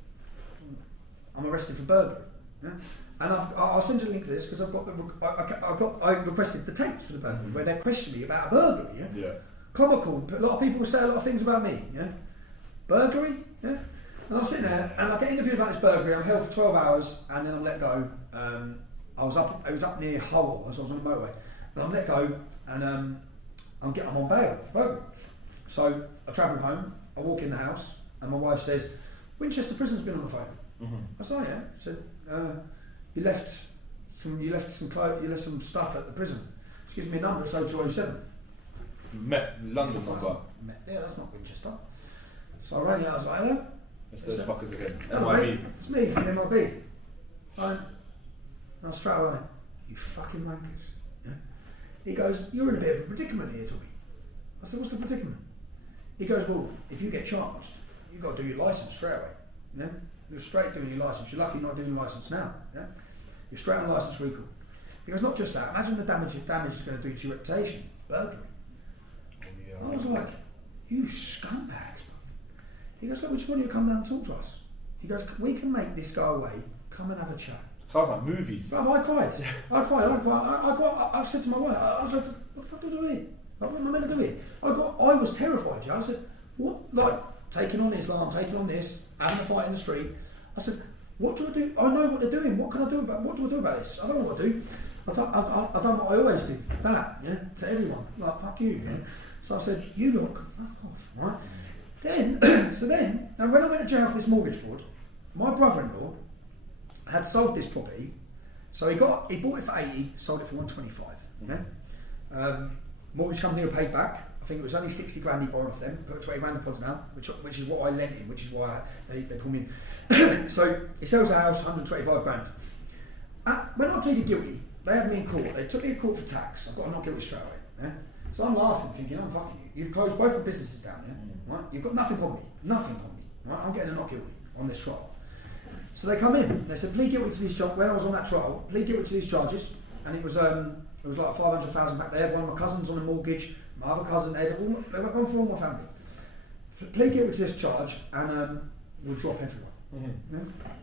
I'm arrested for burglary. Yeah? And I'll send you a link to this because I requested the tapes for the burglary where they questioned me about a burglary. Yeah. Comical. A lot of people say a lot of things about me. Yeah. Burglary. Yeah. And I'm sitting there and I get interviewed about this burglary. I'm held for 12 hours and then I'm let go. It was up near Hull. I was on the motorway. And I'm let go and I'm on bail for burglary. So I travel home. I walk in the house and my wife says, Winchester Prison's been on the phone. I said, oh, yeah. She said, you left some stuff at the prison. She gives me a number, it's 0207. Met London number. Yeah, that's not Winchester. So I rang out, I was like, hello? It's those fuckers again. MIB. It's me from MIB. And I straight away, you fucking wankers. Yeah? He goes, you're in a bit of a predicament here, Tommy. I said, what's the predicament? He goes, well, if you get charged, you've got to do your licence straight away. Yeah? You're straight doing your licence. You're lucky you're not doing your licence now. Yeah? You're straight on licence recall. He goes, not just that. Imagine the damage it's going to do to your reputation. Burglary. I was like, you scumbags. He goes, look, we just want you to come down and talk to us. He goes, we can make this go away. Come and have a chat. Sounds like movies. I cried. I said to my wife, I said, what the fuck do I do here? What am I meant to do here? I was terrified. I said, what? Like, taking on Islam, taking on this, having a fight in the street. I said, what do I do? I know what they're doing. What can I do about? What do I do about this? I don't know what to do. I've done what I always do. That, yeah, to everyone. Like, fuck you, yeah. So I said, you look, fuck off, right? Then, now when I went to jail for this mortgage fraud, my brother-in-law had sold this property. So he bought it for 80, sold it for 125. Yeah. Mortgage company were paid back. I think it was only 60 grand he borrowed off them, put 20 grand deposit down, which is what I lent him, which is why they pulled me in. So he sells the house, 125 grand. When I pleaded guilty, they had me in court. They took me to court for tax. I got a not guilty straight away. Yeah? So I'm laughing, thinking, I'm fucking you. You've closed both my businesses down, yeah? Right? You've got nothing on me. Nothing on me. Right? I'm getting a not guilty on this trial. So they come in, they said, plead guilty to these charges. When I was on that trial, plead guilty to these charges. And it was like 500,000 back there. One of my cousins on a mortgage, my other cousin, they were gone for all my family. Plead guilty to this charge and we'll drop everyone. Yeah?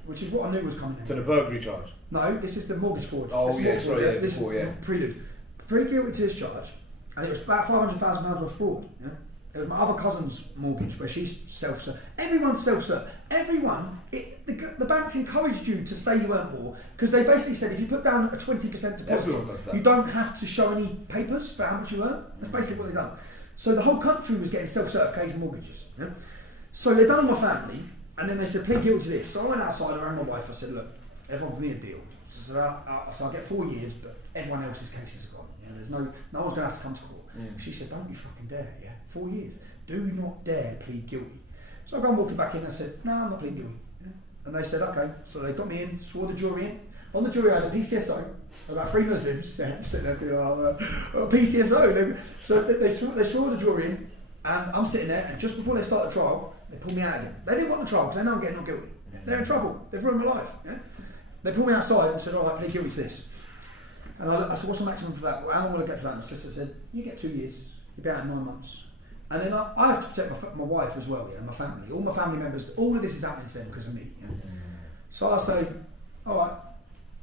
Which is what I knew was coming in. To the burglary charge? No, this is the mortgage fraud. Oh, yeah, sorry, this before, yeah. Prelude. Plead guilty to this charge, and it was about £500,000 worth of fraud. Yeah? It was my other cousin's mortgage where she's self-served. Everyone's self-served. Everyone, the banks encouraged you to say you earned more because they basically said if you put down a 20% deposit, you don't have to show any papers for how much you earn. That's basically what they've done. So the whole country was getting self-certification mortgages. Yeah? So they done my family, and then they said, plead guilty to this. So I went outside, I rang my wife, I said, look, everyone give me a deal. So I'll get 4 years, but everyone else's cases are gone. You know, there's no one's going to have to come to court. She said, don't you fucking dare, yeah? 4 years. Do not dare plead guilty. So I go and walked back in and I said, no, I'm not pleading guilty. Yeah? And they said, okay. So they got me in, swore the jury in. On the jury I had a PCSO, about 3 Muslims, sitting there going, PCSO. So they swore the jury in, and I'm sitting there, and just before they start the trial, they pull me out again. They didn't want the trial because they know I'm getting not guilty. They're in trouble. They've ruined my life. Yeah? They pulled me outside and said, all right, plead guilty to this. And I said, what's the maximum for that? Well, how long will I get for that? And the solicitor said, you get 2 years. You'll be out in 9 months. And then I have to protect my wife as well, yeah, and my family. All my family members, all of this is happening to them because of me. Yeah? So I say, all right,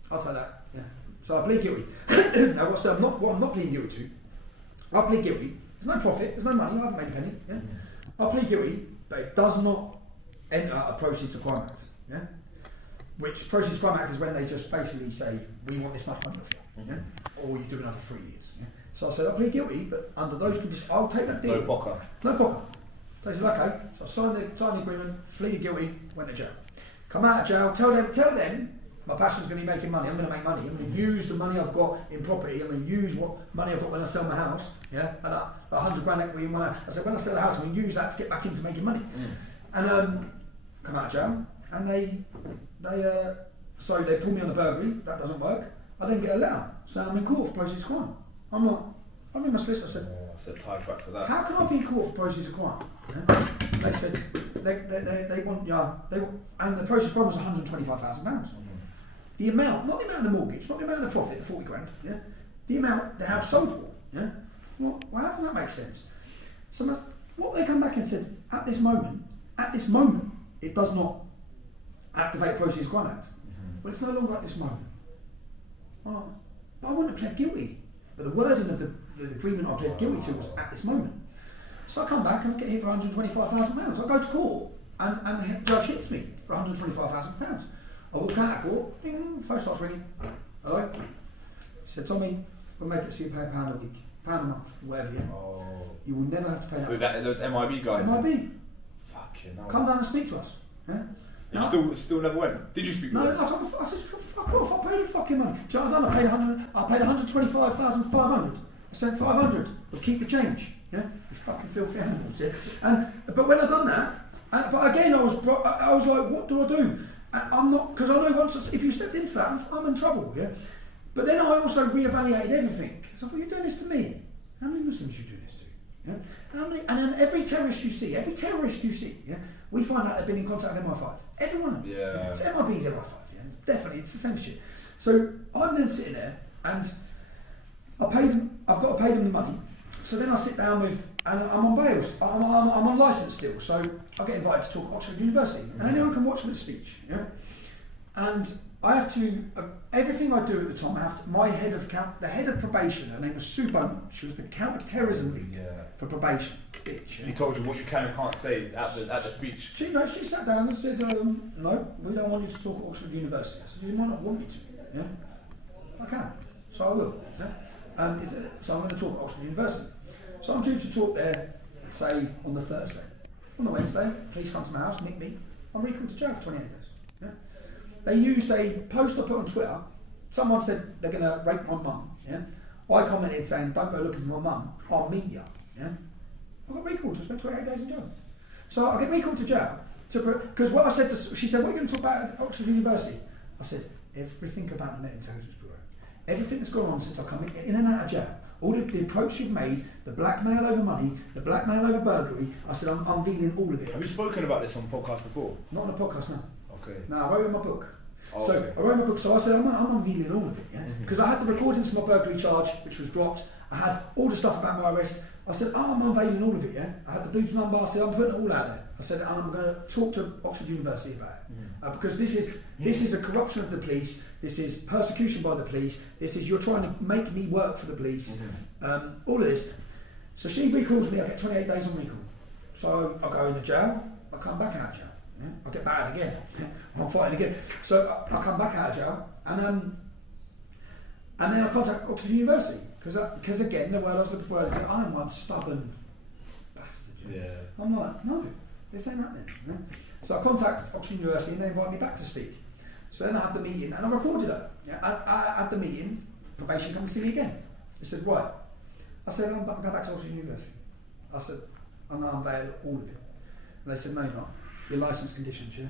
I'll take that. Yeah. So I plead guilty. Now, what I'm not pleading guilty to, I plead guilty. There's no profit, there's no money, I haven't made a penny. Yeah? I plead guilty, but it does not enter a Proceeds of Crime Act. Yeah? Which Proceeds of Crime Act is when they just basically say, we want this much money off you. Yeah? Or you do another 3 years. Yeah? So I said, I plead guilty, but under those conditions, I'll take that deal. No poker. No poker. They said, okay. So I signed the agreement, pleaded guilty, went to jail. Come out of jail, tell them my passion's going to be making money. I'm going to make money. I'm going to use the money I've got in property. I'm going to use what money I've got when I sell my house. Yeah, and 100 grand equity in my house. I said, when I sell the house, I'm going to use that to get back into making money. And come out of jail, and so they pull me on a burglary. That doesn't work. I then get a letter saying I'm in court for proceeds of crime. I'm in my solicitor. I said, ties back to that. How can I be in court for proceeds of crime? Yeah? They said they want and the proceeds of crime was £125,000. The amount, not the amount of the mortgage, not the amount of the profit, the 40 grand. Yeah, the amount the house sold for. Yeah, well, how does that make sense? So what they come back and said at this moment, it does not activate Proceeds of Crime Act. Well, it's no longer at this moment. Oh, but I wouldn't have pled guilty. But the wording of the agreement I pled guilty to was at this moment. So I come back and get hit for £125,000. I go to court and the judge hits me for £125,000. I walk out of court, ding, phone starts ringing. Hello? He said, Tommy, we'll make it so you pay £1 a week, £1 a month, whatever, yeah. You will never have to pay that. With those MIB guys? MIB. Fucking hell. Come down and speak to us. Yeah? You still never went? Did you speak to them? No, I said, fuck off, I paid the fucking money. Do you know what I paid 125,500. I said 500, but keep the change. Yeah? You fucking filthy animals, yeah? But when I done that, but again I was like, what do I do? I'm not, because I know once, if you stepped into that, I'm in trouble, yeah? But then I also re-evaluated everything. So I thought, you're doing this to me. How many Muslims you do this to? Yeah? And then every terrorist you see, yeah? We find out they've been in contact with MI5. Everyone. Yeah. So MIB is MI5. Yeah, it's the same shit. So I'm then sitting there, and I've got to pay them the money. So then I sit down with, and I'm on bails. I'm on licence still, so I get invited to talk at Oxford University, and anyone can watch my speech. Yeah, and I have to everything I do at the time. I have to. The head of probation. Her name was Sue Bowman. She was the counter-terrorism lead for probation. Bitch. She told you what you can and can't say at the speech. She sat down and said, "No, we don't want you to talk at Oxford University." I said, "You might not want me to." Yeah, I can, so I will. Yeah, so I'm going to talk at Oxford University. So I'm due to talk there, say on the Thursday. On the Wednesday, police come to my house, nick me. I'm recalled to jail for 28 days. Yeah? They used a post I put on Twitter. Someone said they're going to rape my mum. Yeah? I commented saying, "Don't go looking for my mum. I'll meet you." Yeah? I got recalled to spend 28 days in jail. So I get recalled to jail because what I said to, she said, "What are you going to talk about at Oxford University?" I said, "Everything about the Net Intelligence Bureau, everything that's gone on since I come in and out of jail, all the approach you've made, the blackmail over money, the blackmail over burglary." I said, I'm dealing all of it. Have you spoken about this on podcast before? Not on a podcast, no. Okay. No, I wrote in my book. Oh, so okay. I wrote in my book, so I said, I'm unveiling all of it, yeah? Because I had the recordings for my burglary charge, which was dropped. I had all the stuff about my arrest. I said, I'm unveiling all of it, yeah? I had the dude's number. I said, I'm putting it all out there. I said, I'm going to talk to Oxford University about it. Because this is a corruption of the police. This is persecution by the police. This is, you're trying to make me work for the police. All of this. So she recalls me. I get 28 days on recall. So I go into jail. I come back out of jail. Yeah? I get battered again. I'm fighting again. So I come back out of jail, and then I contact Oxford University because again the word I was looking for is I'm one stubborn bastard. Yeah. I'm like, no, this ain't happening. Yeah? So I contact Oxford University and they invite me back to speak. So then I have the meeting and I recorded it. Yeah? I had the meeting. Probation come to see me again. They said, "Why?" I said, "I'm going back to Oxford University." I said, "I'm going to unveil all of it." And they said, "No, you're not. Your licence conditions, yeah?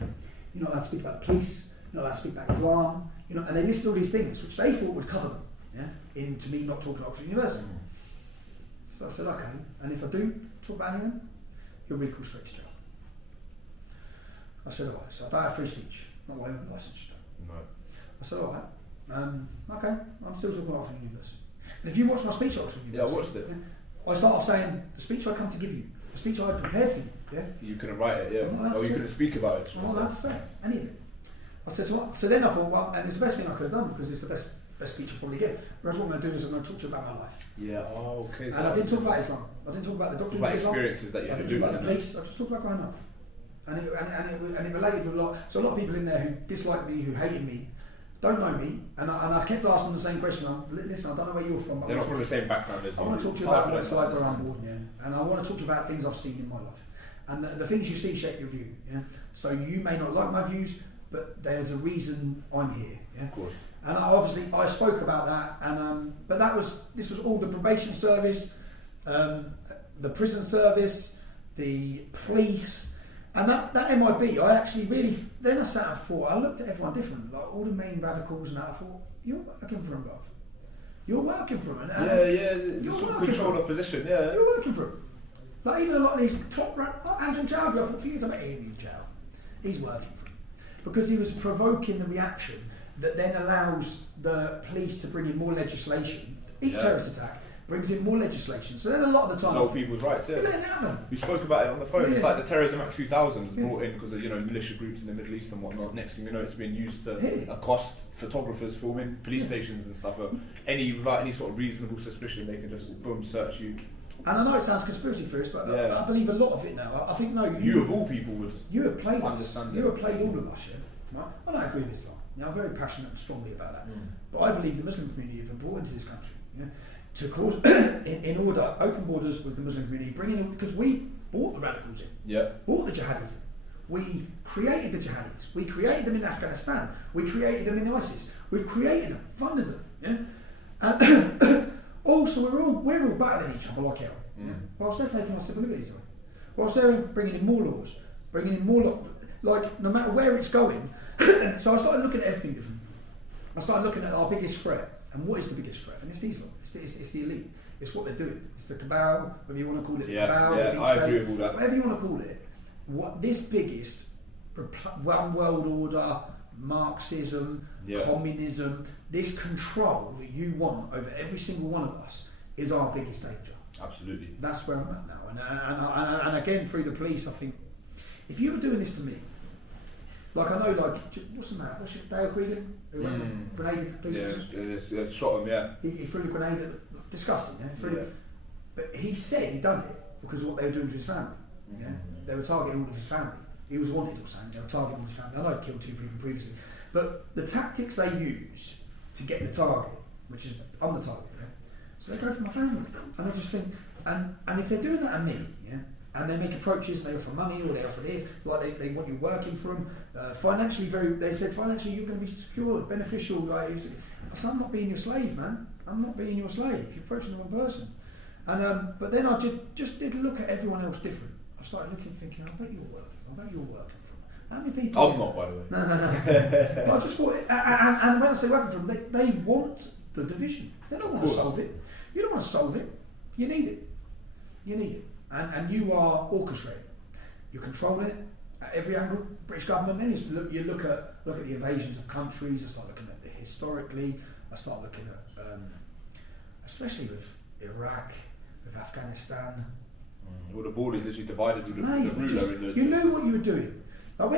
You're not allowed to speak about the police, you're not allowed to speak about Islam, and they listed all these things which they thought would cover them, yeah, into me not talking at Oxford University." So I said, "Okay, and if I do talk about any of them, you'll recall straight to jail." I said, "Alright, so I don't have free speech, not my own licence." No. I said, "Alright, okay, I'm still talking at Oxford University." And if you watch my speech at Oxford University, yeah, I watched it. I start off saying, the speech I come to give you, the speech I had prepared for you, yeah? You couldn't write it, yeah. Or you couldn't speak about it. I'm not allowed to say any of it. I said, so then I thought, well, and it's the best thing I could have done because it's the best speech I'll probably get. Whereas what I'm going to do is I'm going to talk to you about my life. Yeah, okay. So and I didn't talk about Islam. I didn't talk about the doctrines of Islam. Experiences that you had to do. I didn't talk about the police. I just talked about growing up. And it related to a lot. So a lot of people in there who disliked me, who hated me, don't know me, and I kept asking the same question. Listen, I don't know where you're from. But they're not from the same background as you. I want to talk to you about what it's like where I'm born, yeah. And I want to talk to you about things I've seen in my life. And the things you see shape your view, yeah. So you may not like my views, but there's a reason I'm here, yeah. Of course. And I spoke about that, and but this was all the probation service, the prison service, the police. And that MIB, I actually really, then I sat and thought, I looked at everyone different, like all the main radicals and that, I thought, you're working for them, bruv. You're working for them. You're sort of control of position, yeah. You're working for them. Like even a lot of these top, Andrew Chowdhury, I thought, for years I'm in jail. He's working for them. Because he was provoking the reaction that then allows the police to bring in more legislation. Each terrorist attack brings in more legislation. So then a lot of the time... Solve people's rights, yeah. We spoke about it on the phone. Yeah. It's like the Terrorism Act 2000 was brought in because of militia groups in the Middle East and whatnot. Next thing you know, it's being used to accost photographers filming police stations and stuff. Without any sort of reasonable suspicion, they can just, boom, search you. And I know it sounds conspiracy theorist, but I believe a lot of it now. I think, no... You of all people would you have played understand us. You have played all of us, yeah? Right? I don't agree with Islam. I'm very passionate and strongly about that. But I believe the Muslim community have been brought into this country, yeah? To cause, in order, open borders with the Muslim community, bringing in, because we brought the radicals in, brought the jihadis in. We created the jihadis. We created them in Afghanistan. We created them in ISIS. We've created them, funded them. Yeah? And also, we're all battling each other like hell. Yeah? Whilst they're taking our civil liberties away. Whilst they're bringing in more laws, bringing in more like no matter where it's going. So I started looking at everything different. I started looking at our biggest threat. And what is the biggest threat? And it's these lot. It's the elite. It's what they're doing. It's the cabal, whatever you want to call it. The cabal, I agree with all that. Whatever you want to call it. What this biggest one world order, Marxism, Yeah. communism, this control that you want over every single one of us is our biggest danger. Absolutely. That's where I'm at now. And again, through the police, I think, if you were doing this to me, like I know, like, what's the matter? What's it, Dale Cregan? Who went and grenaded the police? Yeah, shot him, yeah. He threw the grenade at, disgusting, yeah? Yeah. But he said he'd done it because of what they were doing to his family. Yeah? They were targeting all of his family. He was wanted or something, they were targeting all his family. I know he'd killed 2 people previously. But the tactics they use to get the target, which is, I'm the target, yeah? So they go for my family. And I just think, and if they're doing that to me, yeah, and they make approaches, and they offer money or they offer this, like they want you working for them, financially they said financially you're going to be secure, beneficial. Like, I said, I'm not being your slave, man. I'm not being your slave. You're approaching the wrong person. And but then I just did look at everyone else different. I started looking, thinking, I bet you're working for them. How many people? I'm not, by the way. No. But I just thought, and when I say working for them, they want the division. They don't want to solve it. You don't want to solve it. You need it. You need it. And you are orchestrating. You're controlling it at every angle. British government. Then you look at the invasions of countries. I start looking at it historically. I start looking at, especially with Iraq, with Afghanistan. Well, the borders literally divided with the ruler in those You places. knew what you were doing. Like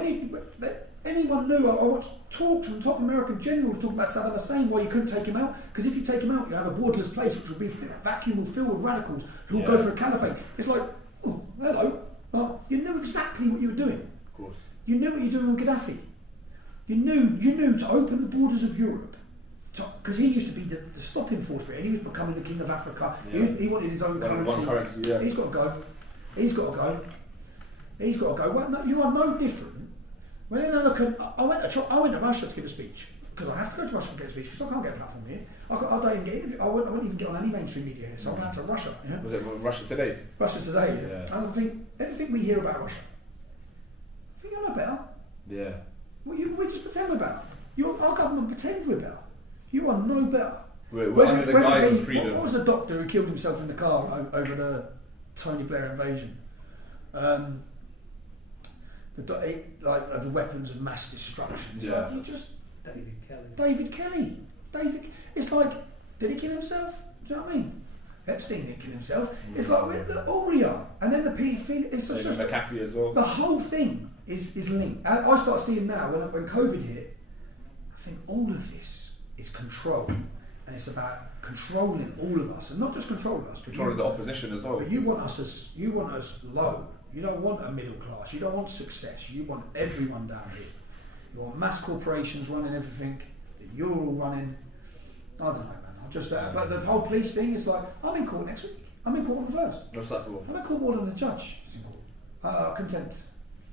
anyone knew. I watched talks from top American generals talking about Saddam Hussein, why you couldn't take him out. Because if you take him out, you have a borderless place which will be vacuum will fill with radicals who will go for a caliphate. It's like, oh, hello. Well, you knew exactly what you were doing. Of course. You knew what you were doing with Gaddafi. You knew to open the borders of Europe. Because he used to be the stopping force for it, and he was becoming the king of Africa. Yeah. He wanted his own currency. One currency, yeah. He's got to go. He's got to go. He's got to go. Well, no, you are no different. When I look at, I went to Russia to give a speech because I have to go to Russia to give a speech because I can't get a platform here. I don't even get. I won't even get on any mainstream media here, so I'm out to Russia. Yeah? Was it Russia Today? Russia Today. Yeah. And I think everything we hear about Russia, I think I know better. Yeah. We just pretend we're better. Our government pretend we're better. You are no better. We're under the guise of freedom. What was a doctor who killed himself in the car over the Tony Blair invasion? The weapons of mass destruction. It's like you just David Kelly. It's like, did he kill himself? Do you know what I mean? Epstein didn't kill himself. It's like all we are, and then the paedophile. It's just McAfee as well. The whole thing is linked. I start seeing now when COVID hit. I think all of this is control, and it's about controlling all of us, and not just controlling us, Controlling the opposition as well. But you want us low. You don't want a middle class. You don't want success. You want everyone down here. You want mass corporations running everything that you're all running. I don't know, man. But the whole police thing is like, I'm in court next week. I'm in court on the 1st. What's that for? I'm in court more than the judge. Contempt.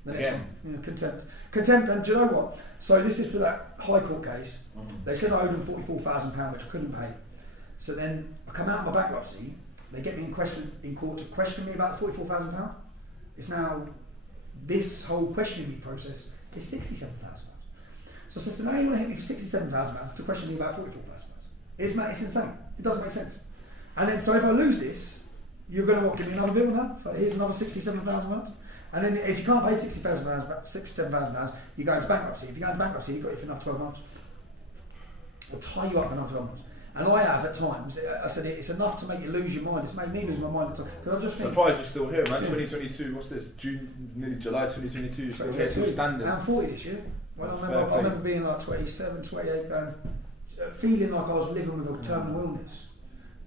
The next Again? one. Contempt. Contempt, and do you know what? So this is for that High Court case. They said I owed them £44,000, which I couldn't pay. So then I come out of my bankruptcy. They get me in court to question me about the £44,000. It's now, this whole questioning me process is £67,000. So I said, so now you want to hit me for £67,000 to question me about £44,000. It's insane. It doesn't make sense. And then, so if I lose this, you're going to give me another bill on that? Here's another £67,000. And then if you can't pay £67,000, you go into bankruptcy. If you go into bankruptcy, you've got you for another 12 months. Or tie you up for another 12 months. And I have at times. I said it's enough to make you lose your mind. It's made me lose my mind at times. Because I just think, surprised you're still here, man. 2022. What's this? Nearly July 2022. You're still here, still standing. I'm 40 this year. Well, I remember being like 27, 28, going, feeling like I was living with a terminal illness.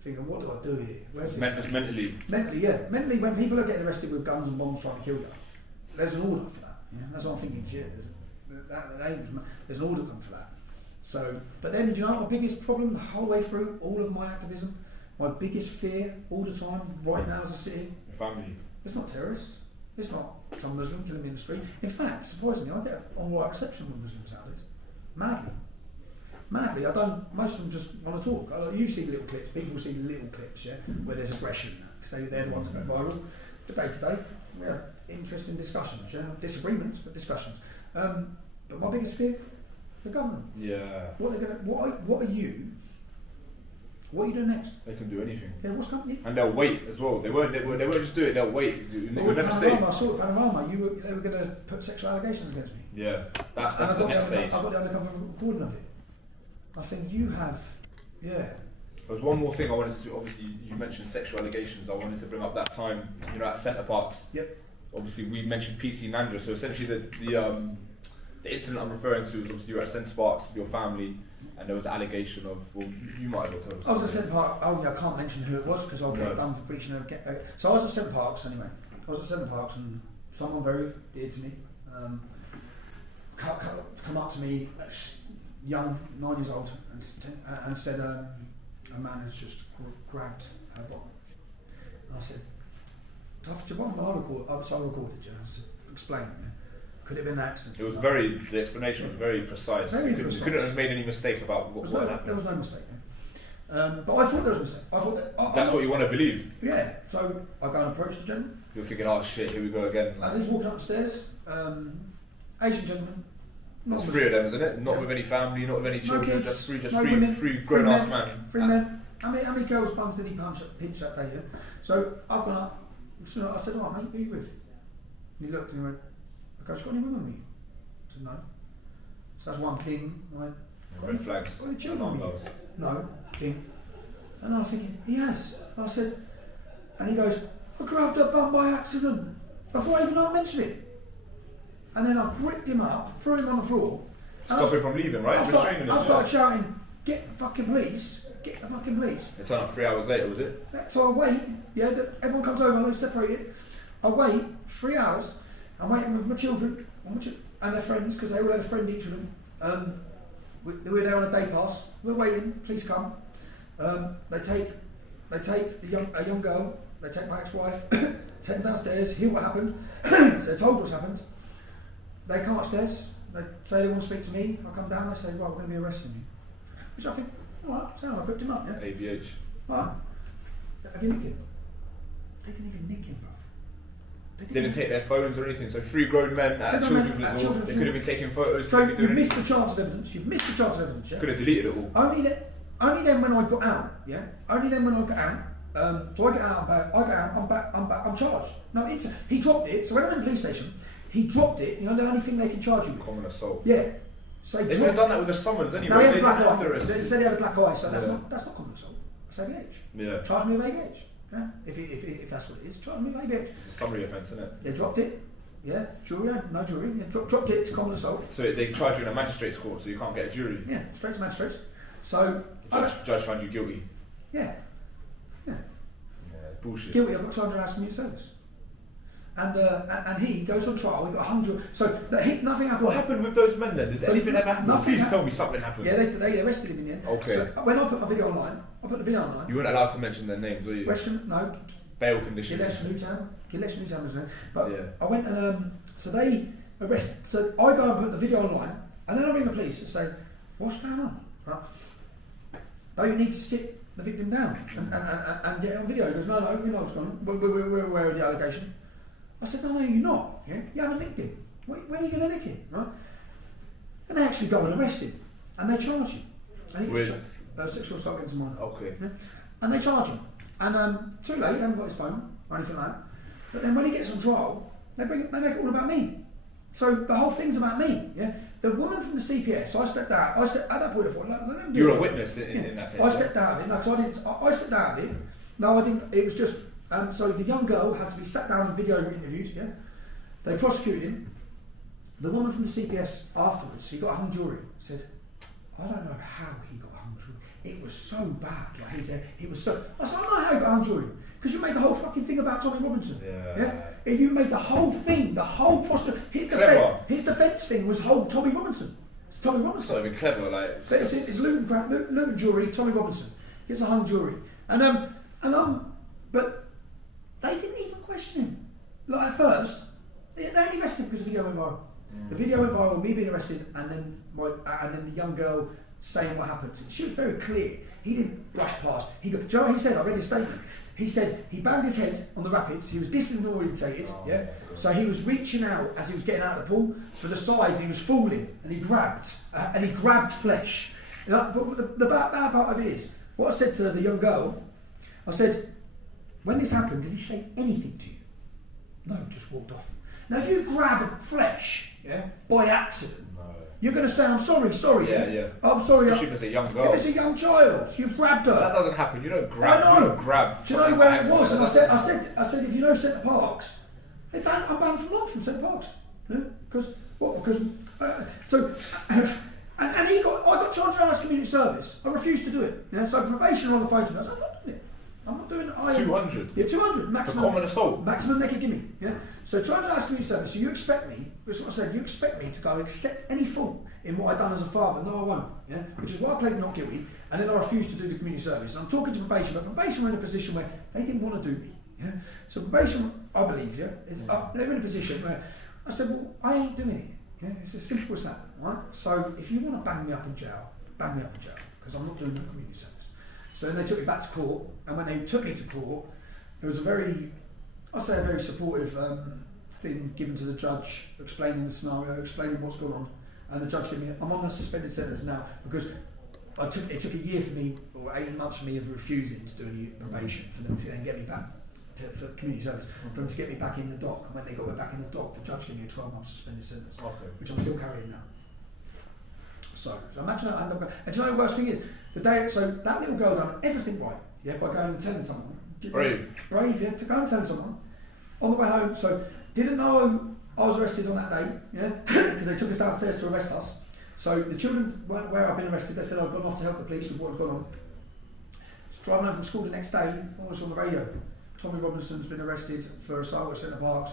Thinking, what do I do here? Where's this? Just mentally. Mentally, yeah. Mentally, when people are getting arrested with guns and bombs trying to kill you, there's an order for that. Yeah? That's what I'm thinking. Shit, there's an order come for that. So, but then, do you know what my biggest problem the whole way through all of my activism? My biggest fear all the time, right now as I sit here, Your family. It's not terrorists. It's not some Muslim killing me in the street. In fact, surprisingly, I get an alright reception with Muslims nowadays. Madly. I don't. Most of them just want to talk. You see little clips. People see little clips, yeah, where there's aggression. Because they're the ones that go viral. But day to day, we have interesting discussions. Yeah, disagreements, but discussions. But my biggest fear, the government. Yeah. What are you What are you doing next? They can do anything. Yeah, what's coming? And they'll wait as well. They won't just do it. They'll wait. They will never say. I saw it, Panorama. They were going to put sexual allegations against me. Yeah, that's the next stage. I got the undercover recording of it. I think you have, yeah. There's one more thing I wanted to. Obviously, you mentioned sexual allegations. I wanted to bring up that time, at Centre Parks. Yep. Obviously, we mentioned PC Nandra. So essentially, the incident I'm referring to is obviously you were at Centre Parks with your family, and there was an allegation of. Well, you might as well tell us. I was at Centre Parks. Oh, yeah, I can't mention who it was because I'll get done for breaching a. So I was at Centre Parks anyway. I was at Centre Parks and someone very dear to me come up to me, young, 9 years old, and said a man has just grabbed her bottom. And I said, "Tough your bottom." I recorded, I explained. Could it have been an accident? It was the explanation was very precise. You couldn't have made any mistake about what happened. There was no mistake. But I thought there was a mistake. I thought that's what you want to believe. Yeah. So I go and approach the gentleman. You're thinking, oh shit, here we go again. As he's walking upstairs, Asian gentleman. There's three of them, isn't it? Not with any family, not with any children, no kids, just no women, three grown-ass men. Three men. How many girls' bums did he pinch that day? Yeah? So I've gone up. So I said, "Oh, mate, who are you with?" He looked and he went, "Okay, you got any women with you?" I said, "No." So that's one thing. I went, red flags. Got any children with you? No, king. And I'm thinking, he has. And I said, and he goes, "I grabbed her bum by accident before I even mentioned it." And then I've ripped him up, threw him on the floor. Stop him from leaving, right? I've started shouting, "Get the fucking police! Get the fucking police!" They turned up 3 hours later, was it? So I wait, everyone comes over, they separate it. I wait 3 hours, I'm waiting with my children and their friends, because they all had a friend each of them. They were there on a day pass, we're waiting, please come. They take a young girl, they take my ex-wife, take them downstairs, hear what happened, so they told what's happened. They come upstairs, they say they want to speak to me, I come down, they say, "Right, we're going to be arresting you." Which I think, alright, so I ripped him up, yeah? ABH. Alright. Have you nicked him? They didn't even nick him, bro. They didn't take their phones or anything, so three grown men at a children's resort, they could have been taking photos. So you've missed the chance of evidence, yeah? Could have deleted it all. Only then when I got out, yeah? Only then when I got out, so I get out, I'm back, I'm charged. No, he dropped it, so when I'm in the police station, he dropped it, the only thing they can charge you with. Common assault. Yeah. So they would have done that with a summons anyway. No, he had they black eye. after us. They said he had a black eye, so that's not common assault. That's ABH. Yeah. Charge me with ABH. Yeah. If that's what it is, charge me with ABH. It's a summary offence, isn't it? They dropped it. Yeah. Jury, no jury. Yeah. Dropped it to common assault. So they charge you in a magistrate's court, so you can't get a jury. Yeah, straight to magistrates. So judge found you guilty. Yeah. Yeah. Bullshit. Guilty. I've got 200 hours community service. And he goes on trial. He got 100. So nothing happened. What happened with those men then? Did anything ever happen? Please tell me something happened. Yeah, they arrested him in the end. Okay. So when I put my video online, You weren't allowed to mention their names, were you? No. Bail conditions. Gilesh Newtown was there. But yeah. I went and so they arrested. So I go and put the video online, and then I ring the police and say, "What's going on?" Right? "Oh, you need to sit the victim down and get it on video." He goes, "No, we know what's going on. We're aware of the allegation." I said, "No, you're not. Yeah? You haven't nicked him. When are you going to nick him?" Right? And they actually go and arrest him, and they charge him. And he gets sexual assault against a minor. Okay. Yeah? And they charge him. And too late, they haven't got his phone or anything like that. But then when he gets on trial, they make it all about me. So the whole thing's about me. Yeah. The woman from the CPS, I stepped out. At that point, I thought, let them do you were it. a witness in that case. I stepped out of it. No, because I didn't. I stepped out of it. No, I didn't. It was just. So the young girl had to be sat down and video interviewed. Yeah. They prosecuted him. The woman from the CPS afterwards, he got a hung jury. Said, "I don't know how he got a hung jury. It was so bad." Like he said, it was so. I said, "I know how he got a hung jury because you made the whole fucking thing about Tommy Robinson. Yeah. You made the whole thing, the whole prosecution. His defence thing was whole Tommy Robinson. Tommy Robinson. It's not even clever, like. But it's Luton jury. Tommy Robinson gets a hung jury, but they didn't even question him. Like at first, they only arrested him because the video went viral. The video went viral, me being arrested, and then the young girl saying what happened. She was very clear. He didn't brush past. Do you know what he said? I read his statement. He said he banged his head on the rapids. He was disorientated. Yeah. So he was reaching out as he was getting out of the pool for the side. And he was falling, and he grabbed flesh. But the bad part of it is what I said to the young girl, I said, when this happened, did he say anything to you? No, just walked off. Now, if you grab flesh, by accident, you're going to say, I'm sorry. Yeah. I'm sorry. Especially if it's a young girl. If it's a young child, you've grabbed her. That doesn't happen. You don't grab. I know. You don't grab. Do you know where it was? And I said, if you know Centre Parks, I'm banned from life from Centre Parks. Because and I got charged with community service. I refused to do it. So probation on the phone to me. I said, I'm not doing it. 200. Yeah, 200 maximum. For common assault. Maximum they could give me. Yeah. So charged with community service. So you expect me? That's what I said. You expect me to go and accept any fault in what I've done as a father? No, I won't. Yeah. Which is why I played not guilty, and then I refused to do the community service. And I'm talking to probation, but probation were in a position where they didn't want to do me. Yeah. So probation, I believe, they're in a position where I said, well, I ain't doing it. Yeah. It's as simple as that. Right. So if you want to bang me up in jail, bang me up in jail, because I'm not doing the community service. So then they took me back to court, and when they took me to court, there was a very supportive thing given to the judge, explaining the scenario, explaining what's going on, and the judge gave me, I'm on a suspended sentence now, because it took a year for me, or 18 months for me of refusing to do any probation, for them to then get me back for community service, for them to get me back in the dock, and when they got me back in the dock, the judge gave me a 12-month suspended sentence, which I'm still carrying now. So imagine that, and do you know the worst thing is, so that little girl done everything right, by going and telling someone. Brave, to go and tell someone on the way home. So didn't know I was arrested on that day, because they took us downstairs to arrest us. So the children weren't where I'd been arrested. They said I'd gone off to help the police with what had gone on. Driving home from school the next day, I was on the radio. Tommy Robinson's been arrested for assault at Centre Parks.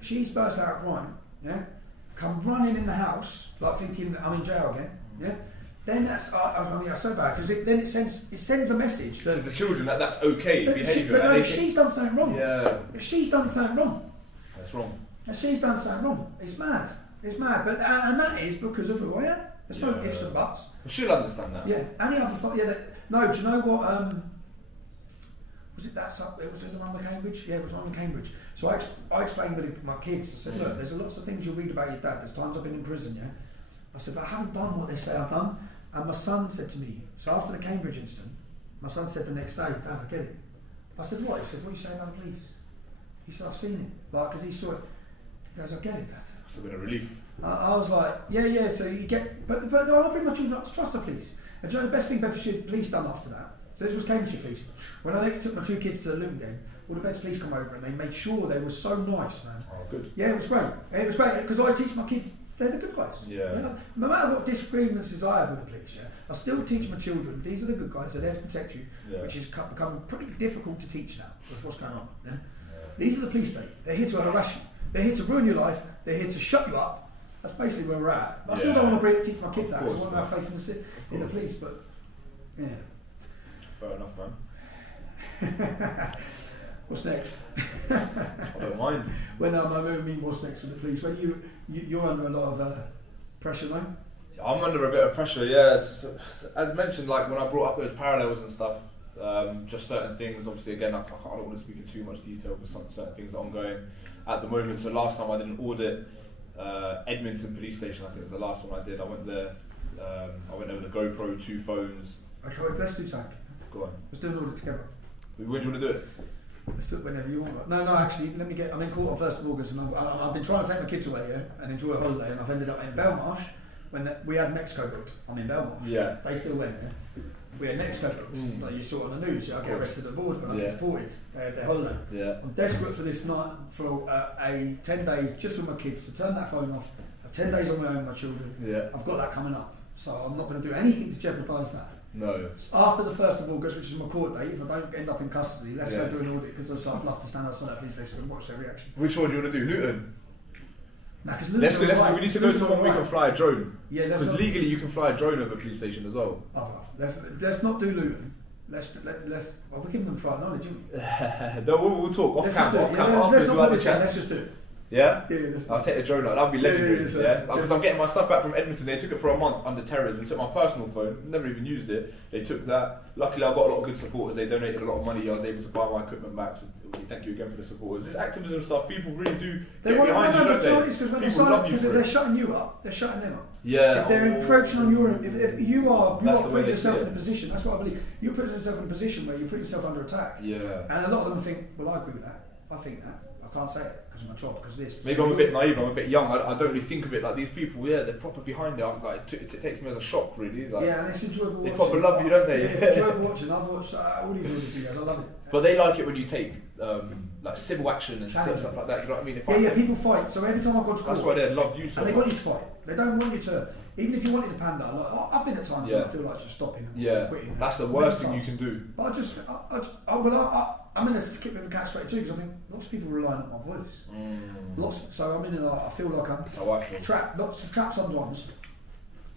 She's burst out crying, come running in the house, like thinking I'm in jail again, Then that's so bad, because then it sends a message to the children that's okay behaviour. But no, she's done something wrong. Yeah. She's done something wrong. That's wrong. She's done something wrong. It's mad. But and that is because of who I am. There's no ifs and buts. Well, she'll understand that. Yeah. Any other thought? Yeah. No. Do you know what? Was it that? It was the one with Cambridge. Yeah, it was the one with Cambridge. So I explained with my kids. I said, look, there's lots of things you'll read about your dad. There's times I've been in prison. Yeah. I said, but I haven't done what they say I've done. And my son said to me, so after the Cambridge incident, my son said the next day, Dad, I get it. I said, what? He said, what are you saying about the police? He said, I've seen it. Like, because he saw it. He goes, I get it, Dad. It's a bit of relief. I was like, yeah, so you get, but I'll bring my children up to trust the police. And do you know the best thing Bedfordshire Police done after that? So this was Cambridgeshire Police. When I next took my two kids to the Luton game, all the Bedford Police come over and they made sure they were so nice, man. Oh, good. Yeah, it was great. It was great, because I teach my kids, they're the good guys. Yeah. No matter what disagreements I have with the police, I still teach my children, these are the good guys, they're there to protect you, which has become pretty difficult to teach now with what's going on. Yeah? These are the police state. They're here to harass you. They're here to ruin your life. They're here to shut you up. That's basically where we're at. I still don't want to teach my kids that, because I want to have faith in the police, but yeah. Fair enough, man. What's next? I don't mind. When I mean what's next with the police? When you're under a lot of pressure, though? I'm under a bit of pressure, yeah. As mentioned, like when I brought up those parallels and stuff, just certain things. Obviously, again, I don't want to speak in too much detail, but certain things are ongoing at the moment. So last time I did an audit, Edmonton Police Station, I think was the last one I did. I went there. I went there with a GoPro, 2 phones. Okay, let's do something. Go on. Let's do an audit together. When do you want to do it? Let's do it whenever you want. No, actually, I'm in court on 1st of August, and I've been trying to take my kids away and enjoy a holiday, and I've ended up in Belmarsh when we had Mexico booked. I'm in Belmarsh. Yeah. They still went there. We had Mexico booked. Like you saw it on the news. I get arrested at the border when I get deported. They had their holiday. Yeah. I'm desperate for this night for 10 days just with my kids to turn that phone off. 10 days on my own with my children. Yeah. I've got that coming up, so I'm not going to do anything to jeopardise that. No. After the 1st of August, which is my court date, if I don't end up in custody, let's go do an audit, because I'd love to stand outside that police station and watch their reaction. Which one do you want to do? Luton? Nah, because we need to go to one where we can fly a drone. Yeah, because legally you can fly a drone over a police station as well. Let's not do Luton. Let's we're giving them prior knowledge, aren't we? No, we'll talk off camera. Let's not put this in, let's just do it. Yeah? Yeah, that's I'll take the drone out. That'd be legendary. Yeah, Yeah. Because I'm getting my stuff back from Edmonton. They took it for a month under terrorism. Took my personal phone. Never even used it. They took that. Luckily, I got a lot of good supporters. They donated a lot of money. I was able to buy my equipment back. So obviously, thank you again for the supporters. This activism stuff, people really do get behind you, don't they? People love you for if it. they're shutting you up, they're shutting them up. Yeah. If they're encroaching on your, if you are putting yourself in a it. position. That's what I believe. You're putting yourself in a position where you put yourself under attack. Yeah. And a lot of them think, well, I agree with that. I think that. I can't say it because of my job, because of this. Maybe I'm a bit naive, I'm a bit young, I don't really think of it like these people, yeah, they're proper behind it. I'm like, it takes me as a shock, really. Like, yeah, and it's enjoyable watching. They proper love you, don't they? Yeah, it's enjoyable watching. I've watched all these videos, I love it. But they like it when you take like civil action and Challenge. stuff like that, you know what I mean? If Yeah, people fight. So every time I've gone to court, that's why they love you so and they much. want you to fight. They don't want you to, even if you wanted to pander, like, I've been at times where I feel like just stopping and quitting. That's the worst thing you can do. But I'm in a skip of a catch-22 because I think lots of people rely on my voice. So I'm in I feel like I'm trapped, lots of trapped sometimes.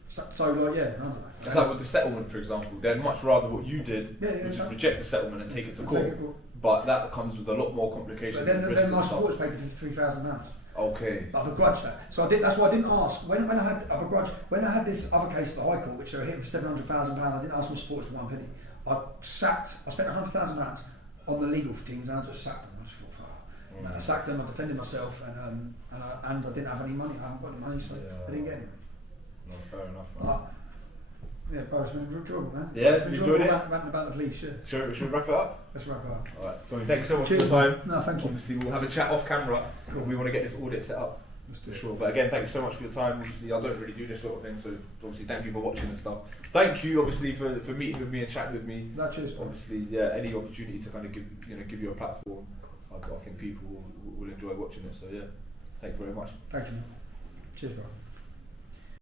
So like, yeah, I don't know. It's like with the settlement, for example, they'd much rather what you did, which is reject the settlement and take it to court. But that comes with a lot more complications. But then my supporters paid £53,000. Okay. I begrudged that. So I did. That's why I didn't ask. When I had this other case at the High Court, which they were hitting for £700,000, I didn't ask my supporters for one penny. I spent £100,000 on the legal things, and I just sacked them. I just thought, I sacked them. I defended myself, and I didn't have any money. I haven't got any money, so I didn't get any. No, fair enough. Yeah, bro, it's been enjoyable, man. Yeah, you enjoyed it? Ranting about the police, yeah. Should we wrap it up? Let's wrap it up. Alright, Tony, thank you so much for your time. No, thank you. Obviously, we'll have a chat off camera. Cool. We want to get this audit set up. For sure. But again, thank you so much for your time. Obviously, I don't really do this sort of thing, so obviously, thank you for watching and stuff. Thank you, obviously, for meeting with me and chatting with me. No, cheers, bro. Obviously, yeah, any opportunity to kind of give you a platform, I think people will enjoy watching it. So yeah, thank you very much. Thank you. Cheers, bro.